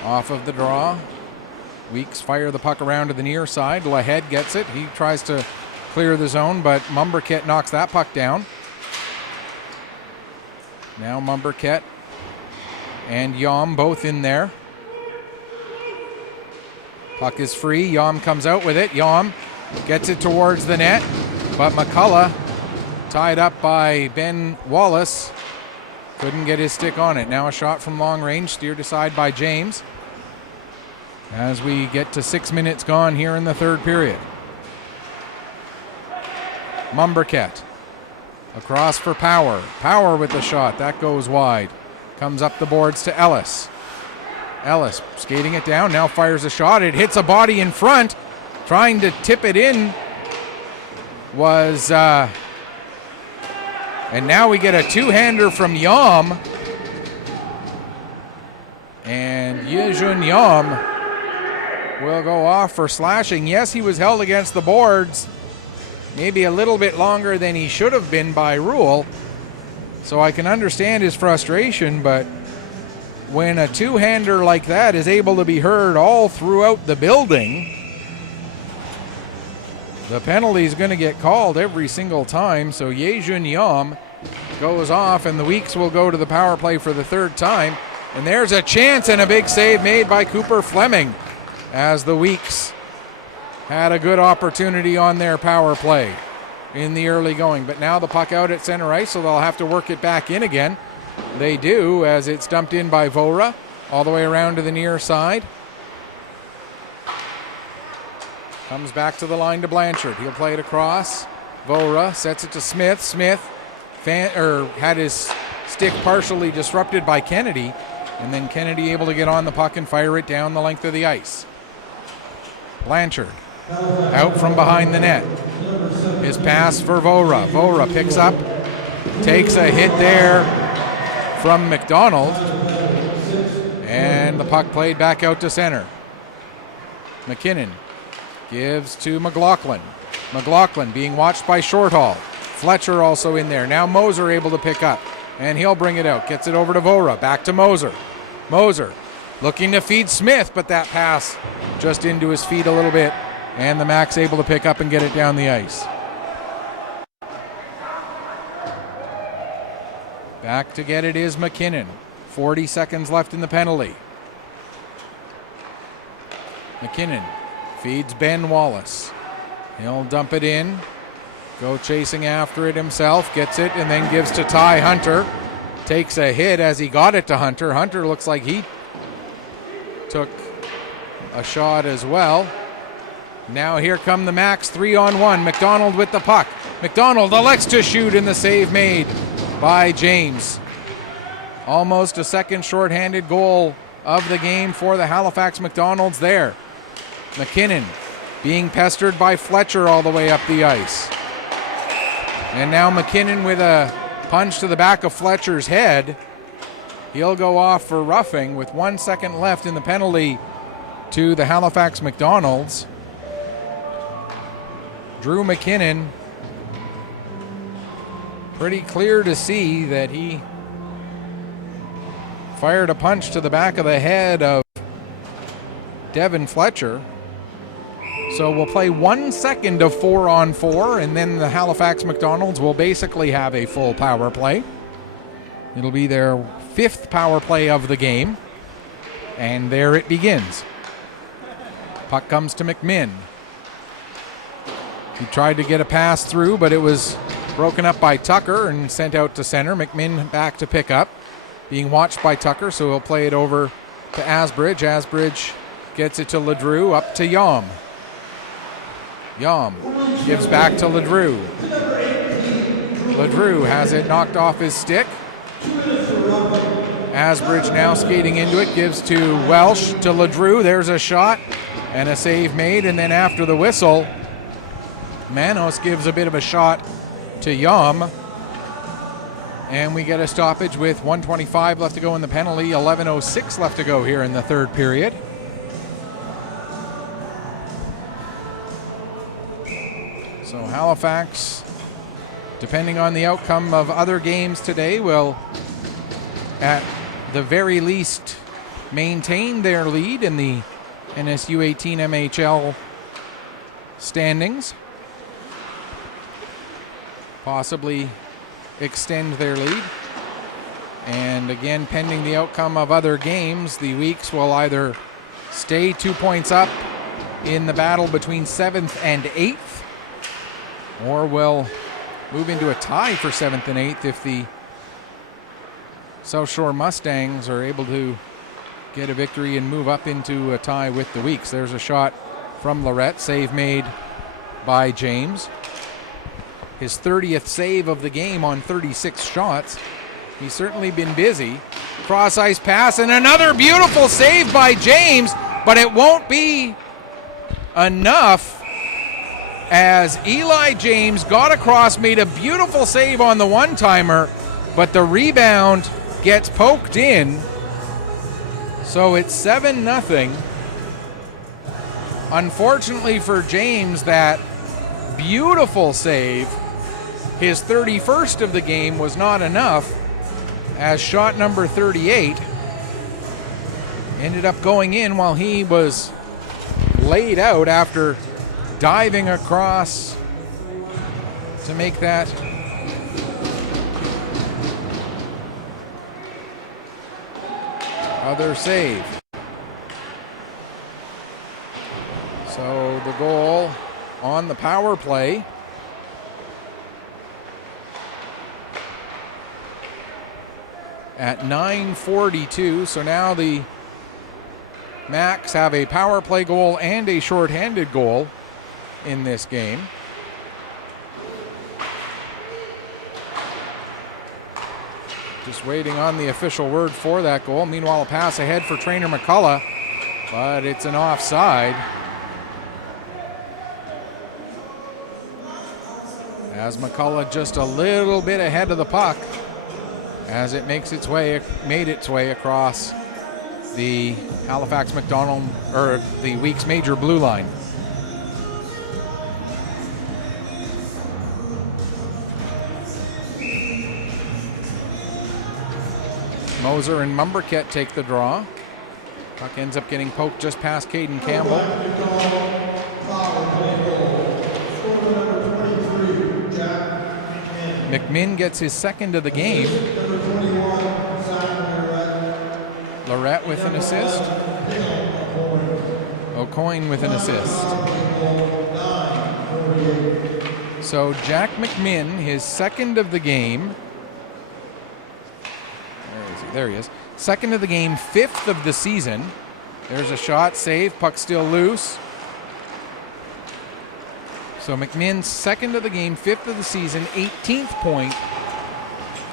Off of the draw. Weeks fire the puck around to the near side. Lahead gets it. He tries to clear the zone, but Mumberket knocks that puck down. Now Mumberket and Yom both in there. Puck is free. Yom comes out with it. Yom gets it towards the net, but McCullough, tied up by Ben Wallace, couldn't get his stick on it. Now a shot from long range, steered aside by James. As we get to 6 minutes gone here in the third period. Mumberket across for Power. Power with the shot. That goes wide. Comes up the boards to Ellis. Ellis skating it down. Now fires a shot. It hits a body in front. Trying to tip it in was... and now we get a two-hander from Yom. And Yejun Yom will go off for slashing. Yes, he was held against the boards maybe a little bit longer than he should have been by rule. So I can understand his frustration, but when a two-hander like that is able to be heard all throughout the building, the penalty is going to get called every single time. So Yejun Yom goes off, and the Weeks will go to the power play for the third time. And there's a chance and a big save made by Cooper Fleming as the Weeks had a good opportunity on their power play in the early going. But now the puck out at center ice, so they'll have to work it back in again. They do, as it's dumped in by Vora all the way around to the near side. Comes back to the line to Blanchard. He'll play it across. Vora sets it to Smith. Smith had his stick partially disrupted by Kennedy, and then Kennedy able to get on the puck and fire it down the length of the ice. Blanchard out from behind the net. His pass for Vora. Vora picks up, takes a hit there from McDonald, and the puck played back out to center. McKinnon gives to McLaughlin. McLaughlin being watched by Shorthall. Fletcher also in there. Now Moser able to pick up, and he'll bring it out. Gets it over to Vora. Back to Moser. Moser looking to feed Smith, but that pass just into his feet a little bit, and the Macs able to pick up and get it down the ice. Back to get it is McKinnon. 40 seconds left in the penalty. McKinnon feeds Ben Wallace. He'll dump it in. Go chasing after it himself. Gets it and then gives to Ty Hunter. Takes a hit as he got it to Hunter. Hunter looks like he took a shot as well. Now here come the Macs 3-on-1. McDonald with the puck. McDonald elects to shoot, and the save made by James. Almost a second shorthanded goal of the game for the Halifax McDonalds there. McKinnon being pestered by Fletcher all the way up the ice. And now McKinnon with a punch to the back of Fletcher's head. He'll go off for roughing with 1 second left in the penalty to the Halifax McDonalds. Drew McKinnon, pretty clear to see that he fired a punch to the back of the head of Devin Fletcher. So we'll play 1 second of 4-on-4, and then the Halifax McDonalds will basically have a full power play. It'll be their fifth power play of the game, and there it begins. Puck comes to McMinn. He tried to get a pass through, but it was broken up by Tucker and sent out to center. McMinn back to pick up, being watched by Tucker, so he'll play it over to Asbridge. Asbridge gets it to Ledrew, up to Yom. Yom gives back to Ledrew. Ledrew has it knocked off his stick. Asbridge now skating into it, gives to Welsh, to Ledrew. There's a shot and a save made, and then after the whistle, Manos gives a bit of a shot to Yom, and we get a stoppage with 1:25 left to go in the penalty, 11:06 left to go here in the third period. So Halifax, depending on the outcome of other games today, will at the very least maintain their lead in the NSU18MHL standings. Possibly extend their lead. And again, pending the outcome of other games, the Weeks will either stay 2 points up in the battle between 7th and 8th, or will move into a tie for 7th and 8th if the South Shore Mustangs are able to get a victory and move up into a tie with the Weeks. There's a shot from Lorette, save made by James. His 30th save of the game on 36 shots. He's certainly been busy. Cross ice pass and another beautiful save by James, but it won't be enough as Eli James got across, made a beautiful save on the one-timer, but the rebound gets poked in. So it's 7-0. Unfortunately for James, that beautiful save, his 31st of the game, was not enough, as shot number 38 ended up going in while he was laid out after diving across to make that other save. So the goal on the power play at 9:42. So now the Macs have a power play goal and a shorthanded goal in this game. Just waiting on the official word for that goal. Meanwhile, a pass ahead for Trainer McCullough, but it's an offside. As McCullough just a little bit ahead of the puck as it made its way across the Halifax McDonald, or the Weeks Major blue line. Moser and Mumberket take the draw. Puck ends up getting poked just past Caden Campbell. McMinn gets his second of the game. Lorette with an assist. O'Coin with an assist. So Jack McMinn, his second of the game. Where is he? There he is. Second of the game, fifth of the season. There's a shot, save, puck still loose. So McMinn, second of the game, fifth of the season, 18th point,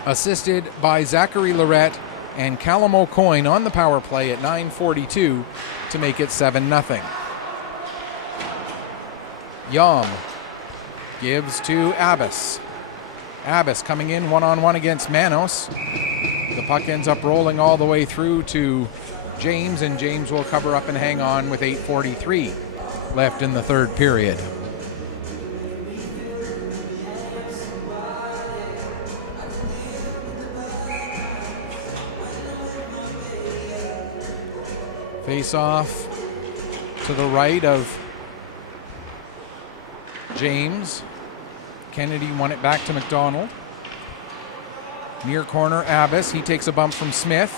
assisted by Zachary Lorette and Callum O'Coin on the power play at 9:42 to make it 7-0. Yom gives to Abbas. Abbas coming in one-on-one against Manos. The puck ends up rolling all the way through to James, and James will cover up and hang on with 8:43 left in the third period. Face off to the right of James. Kennedy won it back to McDonald. Near corner, Abbas. He takes a bump from Smith.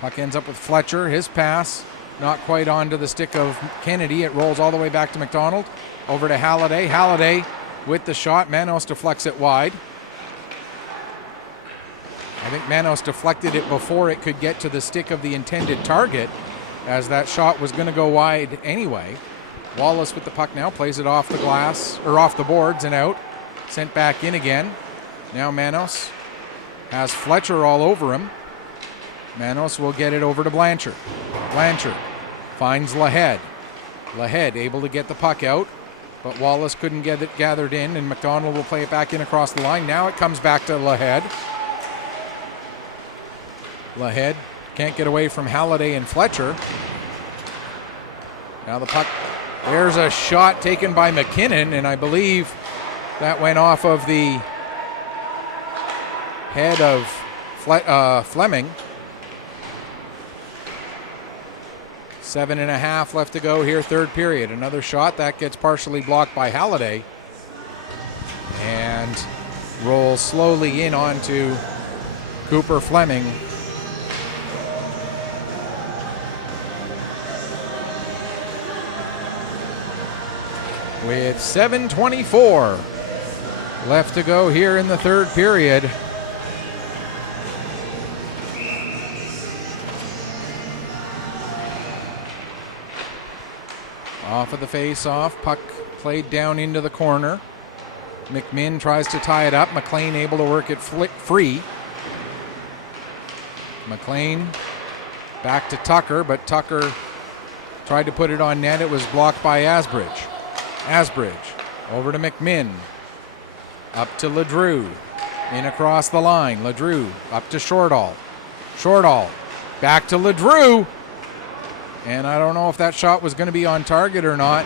Puck ends up with Fletcher. His pass not quite onto the stick of Kennedy. It rolls all the way back to McDonald. Over to Halliday. Halliday with the shot. Manos deflects it wide. I think Manos deflected it before it could get to the stick of the intended target, as that shot was going to go wide anyway. Wallace with the puck now, plays it off the glass, or off the boards and out. Sent back in again. Now Manos has Fletcher all over him. Manos will get it over to Blanchard. Blanchard finds Lahead. Lahead able to get the puck out, but Wallace couldn't get it gathered in, and McDonald will play it back in across the line. Now it comes back to Lahead. Lahead can't get away from Halliday and Fletcher. Now the puck, there's a shot taken by McKinnon, and I believe that went off of the head of Fleming. 7.5 left to go here, third period. Another shot that gets partially blocked by Halliday and rolls slowly in onto Cooper Fleming. With 7:24 left to go here in the third period. Off of the face-off, puck played down into the corner. McMinn tries to tie it up. McLean able to work it free. McLean back to Tucker, but Tucker tried to put it on net. It was blocked by Asbridge. Asbridge over to McMinn. Up to Ledrew. In across the line. Ledrew up to Shortall. Shortall back to Ledrew. And I don't know if that shot was going to be on target or not,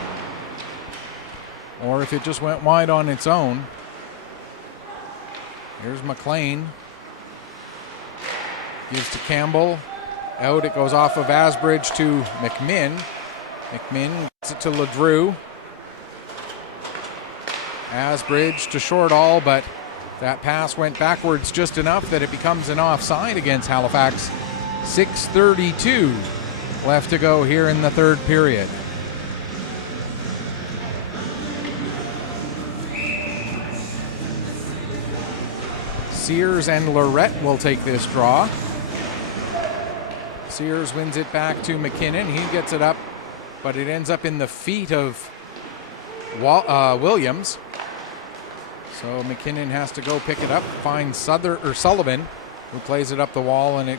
or if it just went wide on its own. Here's McLean. Gives to Campbell. Out it goes off of Asbridge to McMinn. McMinn gets it to Ledrew. Asbridge to Shortall, but that pass went backwards just enough that it becomes an offside against Halifax 6:32 left to go here in the third period. Sears and Lorette will take this draw. Sears wins it back to McKinnon. He gets it up, but it ends up in the feet of Williams. So McKinnon has to go pick it up, finds Sullivan, who plays it up the wall, and it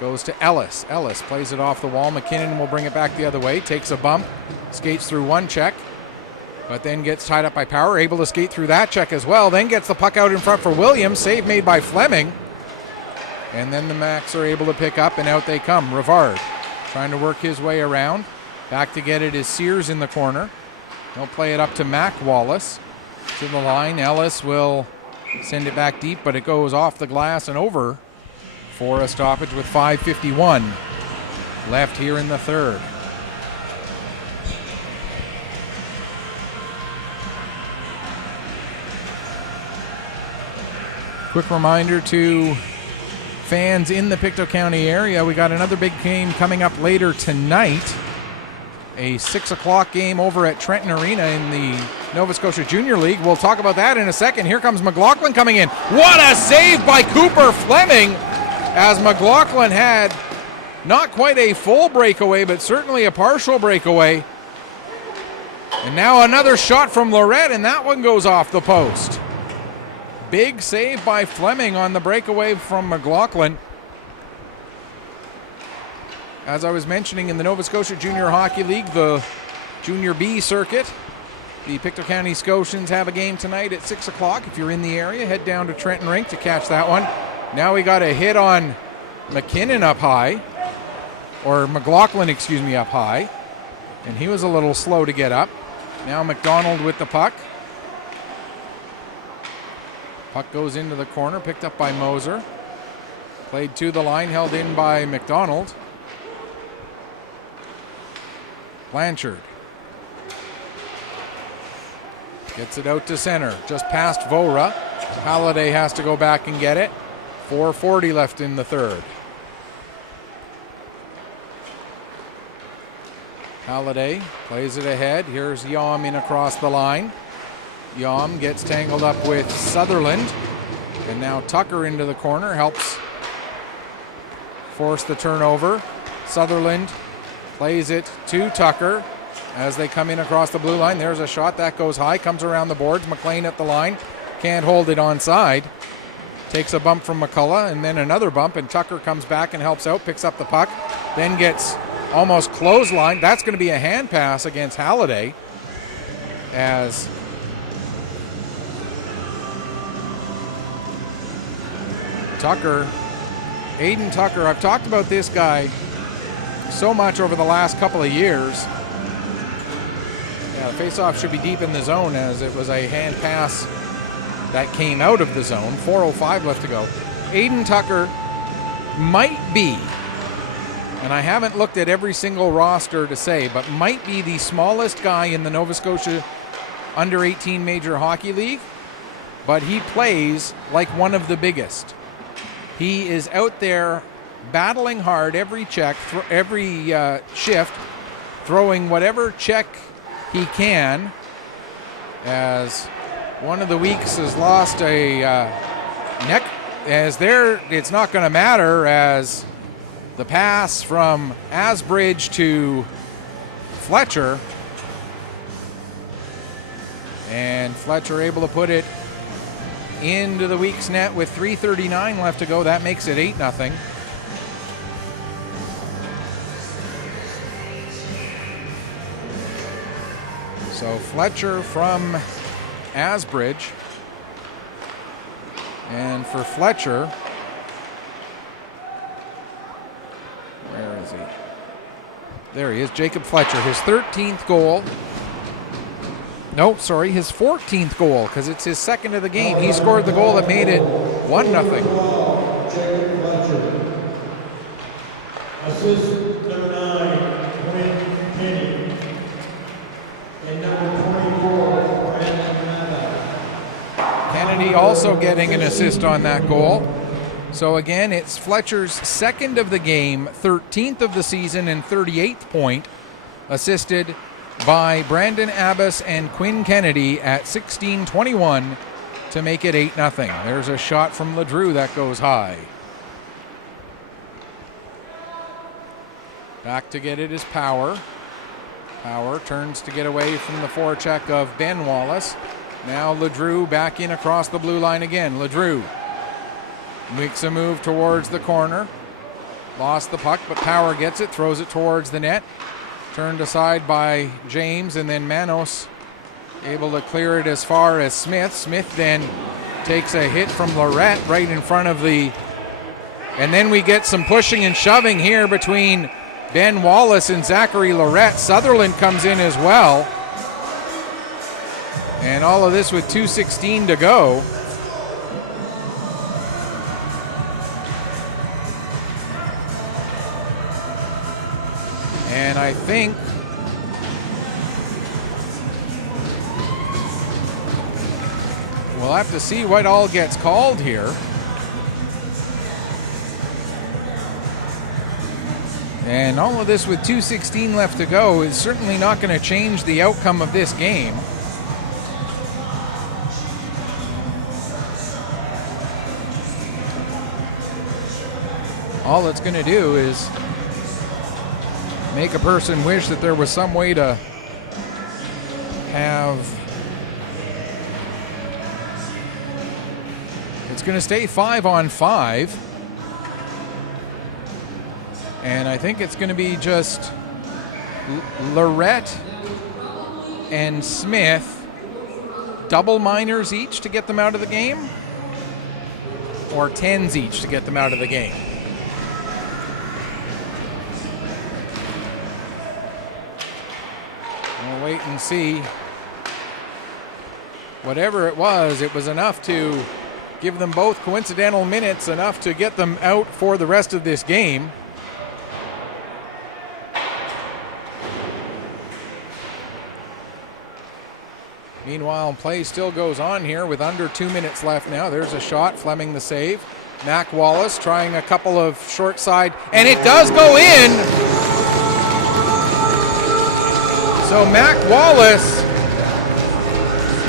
goes to Ellis. Ellis plays it off the wall. McKinnon will bring it back the other way, takes a bump, skates through one check, but then gets tied up by Power, able to skate through that check as well, then gets the puck out in front for Williams, save made by Fleming, and then the Macs are able to pick up, and out they come. Rivard trying to work his way around. Back to get it is Sears in the corner. He'll play it up to Mac Wallace. To the line, Ellis will send it back deep, but it goes off the glass and over for a stoppage with 5:51 left here in the third. Quick reminder to fans in the Pictou County area, we got another big game coming up later tonight. A 6 o'clock game over at Trenton Arena in the Nova Scotia Junior League. We'll talk about that in a second. Here comes McLaughlin coming in. What a save by Cooper Fleming, as McLaughlin had not quite a full breakaway, but certainly a partial breakaway. And now another shot from Lorette, and that one goes off the post. Big save by Fleming on the breakaway from McLaughlin. As I was mentioning, in the Nova Scotia Junior Hockey League, the Junior B circuit, the Pictou County Scotians have a game tonight at 6 o'clock. If you're in the area, head down to Trenton Rink to catch that one. Now we got a hit on McKinnon up high, or McLaughlin, excuse me, up high. And he was a little slow to get up. Now McDonald with the puck. Puck goes into the corner, picked up by Moser. Played to the line, held in by McDonald. Blanchard gets it out to center, just past Vora. Halliday has to go back and get it. 4:40 left in the third. Halliday plays it ahead. Here's Yom in across the line. Yom gets tangled up with Sutherland. And now Tucker into the corner, helps force the turnover. Sutherland plays it to Tucker as they come in across the blue line. There's a shot that goes high, comes around the boards. McLean at the line, can't hold it onside. Takes a bump from McCullough and then another bump, and Tucker comes back and helps out, picks up the puck, then gets almost clotheslined. That's going to be a hand pass against Halliday, as Aiden Tucker, I've talked about this guy so much over the last couple of years. Yeah, the faceoff should be deep in the zone, as it was a hand pass that came out of the zone. 4:05 left to go. Aiden Tucker might be, and I haven't looked at every single roster to say, but might be the smallest guy in the Nova Scotia under 18 Major Hockey League, but he plays like one of the biggest. He is out there battling hard every check, every shift, throwing whatever check he can, as one of the weeks has lost a neck. It's not going to matter, as the pass from Asbridge to Fletcher, and Fletcher able to put it into the Weeks net with 3:39 left to go. That makes it 8-0. So Fletcher from Asbridge, and for Fletcher, where is he? There he is, Jacob Fletcher, his 13th goal. No, sorry, his 14th goal, because it's his second of the game. He scored the goal that made it 1-0. Assist number 9, Quinn Kenny. And number 24, Brandon Nava. Kennedy also getting an assist on that goal. So again, it's Fletcher's second of the game, 13th of the season, and 38th point, assisted by Brandon Abbas and Quinn Kennedy at 16:21 to make it 8-0. There's a shot from Ledrew that goes high. Back to get it is Power. Power turns to get away from the forecheck of Ben Wallace. Now Ledrew back in across the blue line again. Ledrew makes a move towards the corner. Lost the puck, but Power gets it, throws it towards the net. Turned aside by James, and then Manos able to clear it as far as Smith. Smith then takes a hit from Lorette right in front of the... And then we get some pushing and shoving here between Ben Wallace and Zachary Lorette. Sutherland comes in as well. And all of this with 2:16 to go. And I think we'll have to see what all gets called here. And all of this with 2:16 left to go is certainly not going to change the outcome of this game. All it's going to do is make a person wish that there was some way to have... It's going to stay 5-on-5. And I think it's going to be just Lorette and Smith, double minors each to get them out of the game, or 10s each to get them out of the game. We'll wait and see. Whatever it was enough to give them both coincidental minutes, enough to get them out for the rest of this game. Meanwhile, play still goes on here with under 2 minutes left now. There's a shot, Fleming the save. Mac Wallace trying a couple of short side, and it does go in! So Mac Wallace,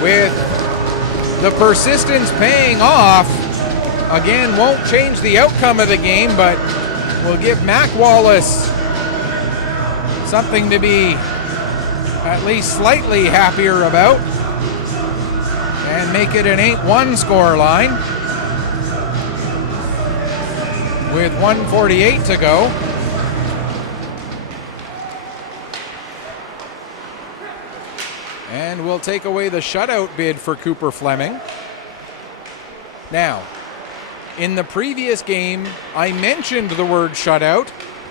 with the persistence paying off, again, won't change the outcome of the game, but will give Mac Wallace something to be at least slightly happier about. And make it an 8-1 score line with 1:48 to go. And we'll take away the shutout bid for Cooper Fleming. Now, in the previous game, I mentioned the word shutout,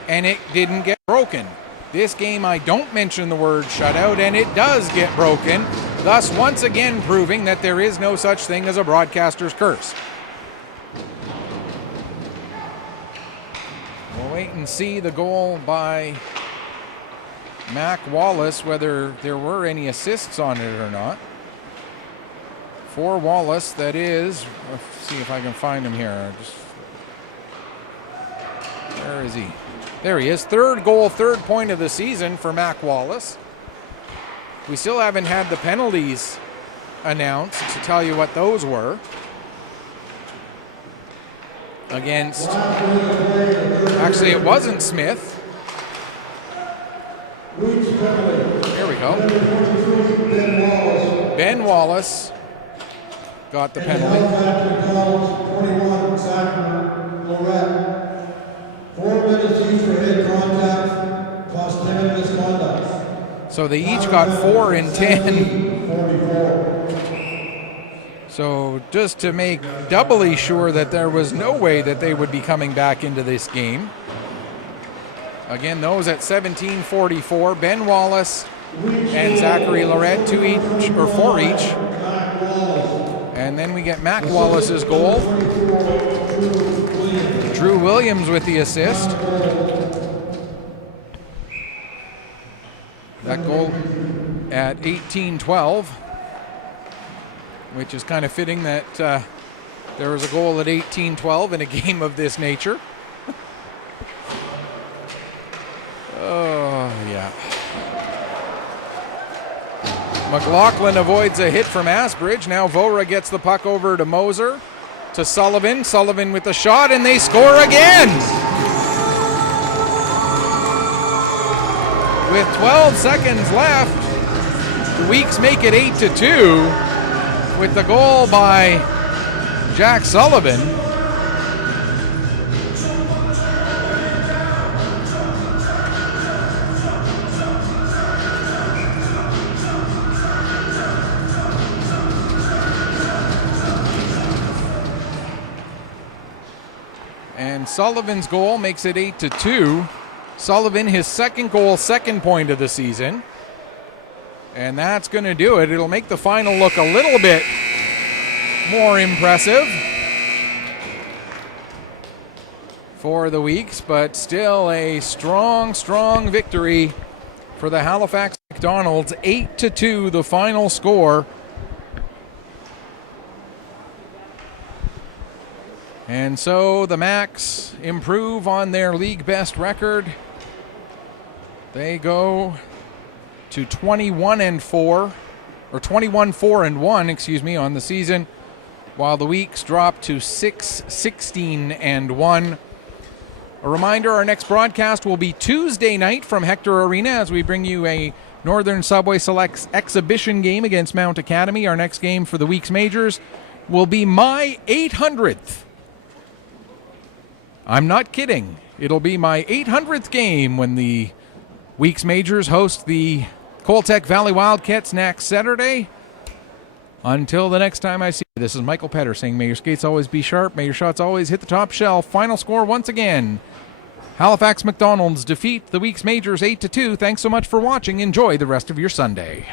and it didn't get broken. This game, I don't mention the word shutout, and it does get broken, thus once again proving that there is no such thing as a broadcaster's curse. We'll wait and see the goal by Mac Wallace, whether there were any assists on it or not. For Wallace, that is, let's see if I can find him here. Where is he? There he is. Third goal, third point of the season for Mac Wallace. We still haven't had the penalties announced to tell you what those were. Against, actually it wasn't Smith. Here we go. Ben Wallace got the penalty. 4 minutes each for head contact, plus 10 misconduct. So they each got 4 and 10. 44. So just to make doubly sure that there was no way that they would be coming back into this game. Again, those at 17:44. Ben Wallace and Zachary Lorette, 2 each, or 4 each. And then we get Mac Wallace's goal. Drew Williams with the assist. That goal at 18:12, which is kind of fitting that There was a goal at 18-12 in a game of this nature. Oh, yeah. McLaughlin avoids a hit from Asbridge. Now Vora gets the puck over to Moser, to Sullivan. Sullivan with the shot, and they score again! With 12 seconds left, the Weeks make it 8-2 with the goal by Jack Sullivan. And Sullivan's goal makes it 8-2. Sullivan, his second goal, second point of the season. And that's going to do it. It'll make the final look a little bit more impressive for the Weeks, but still a strong, strong victory for the Halifax McDonald's. 8-2, the final score. And so the Macs improve on their league best record. They go to 21-4, or 21-4-1, excuse me, on the season, while the Weeks drop to 6-16-1. A reminder, our next broadcast will be Tuesday night from Hector Arena as we bring you a Northern Subway Selects exhibition game against Mount Academy. Our next game for the Weeks Majors will be my 800th. I'm not kidding. It'll be my 800th game when the Weeks Majors host the Coltec Valley Wildcats next Saturday. Until the next time I see you, this is Michael Petter saying may your skates always be sharp, may your shots always hit the top shelf. Final score once again, Halifax McDonald's defeat the Weeks Majors 8-2. Thanks so much for watching. Enjoy the rest of your Sunday.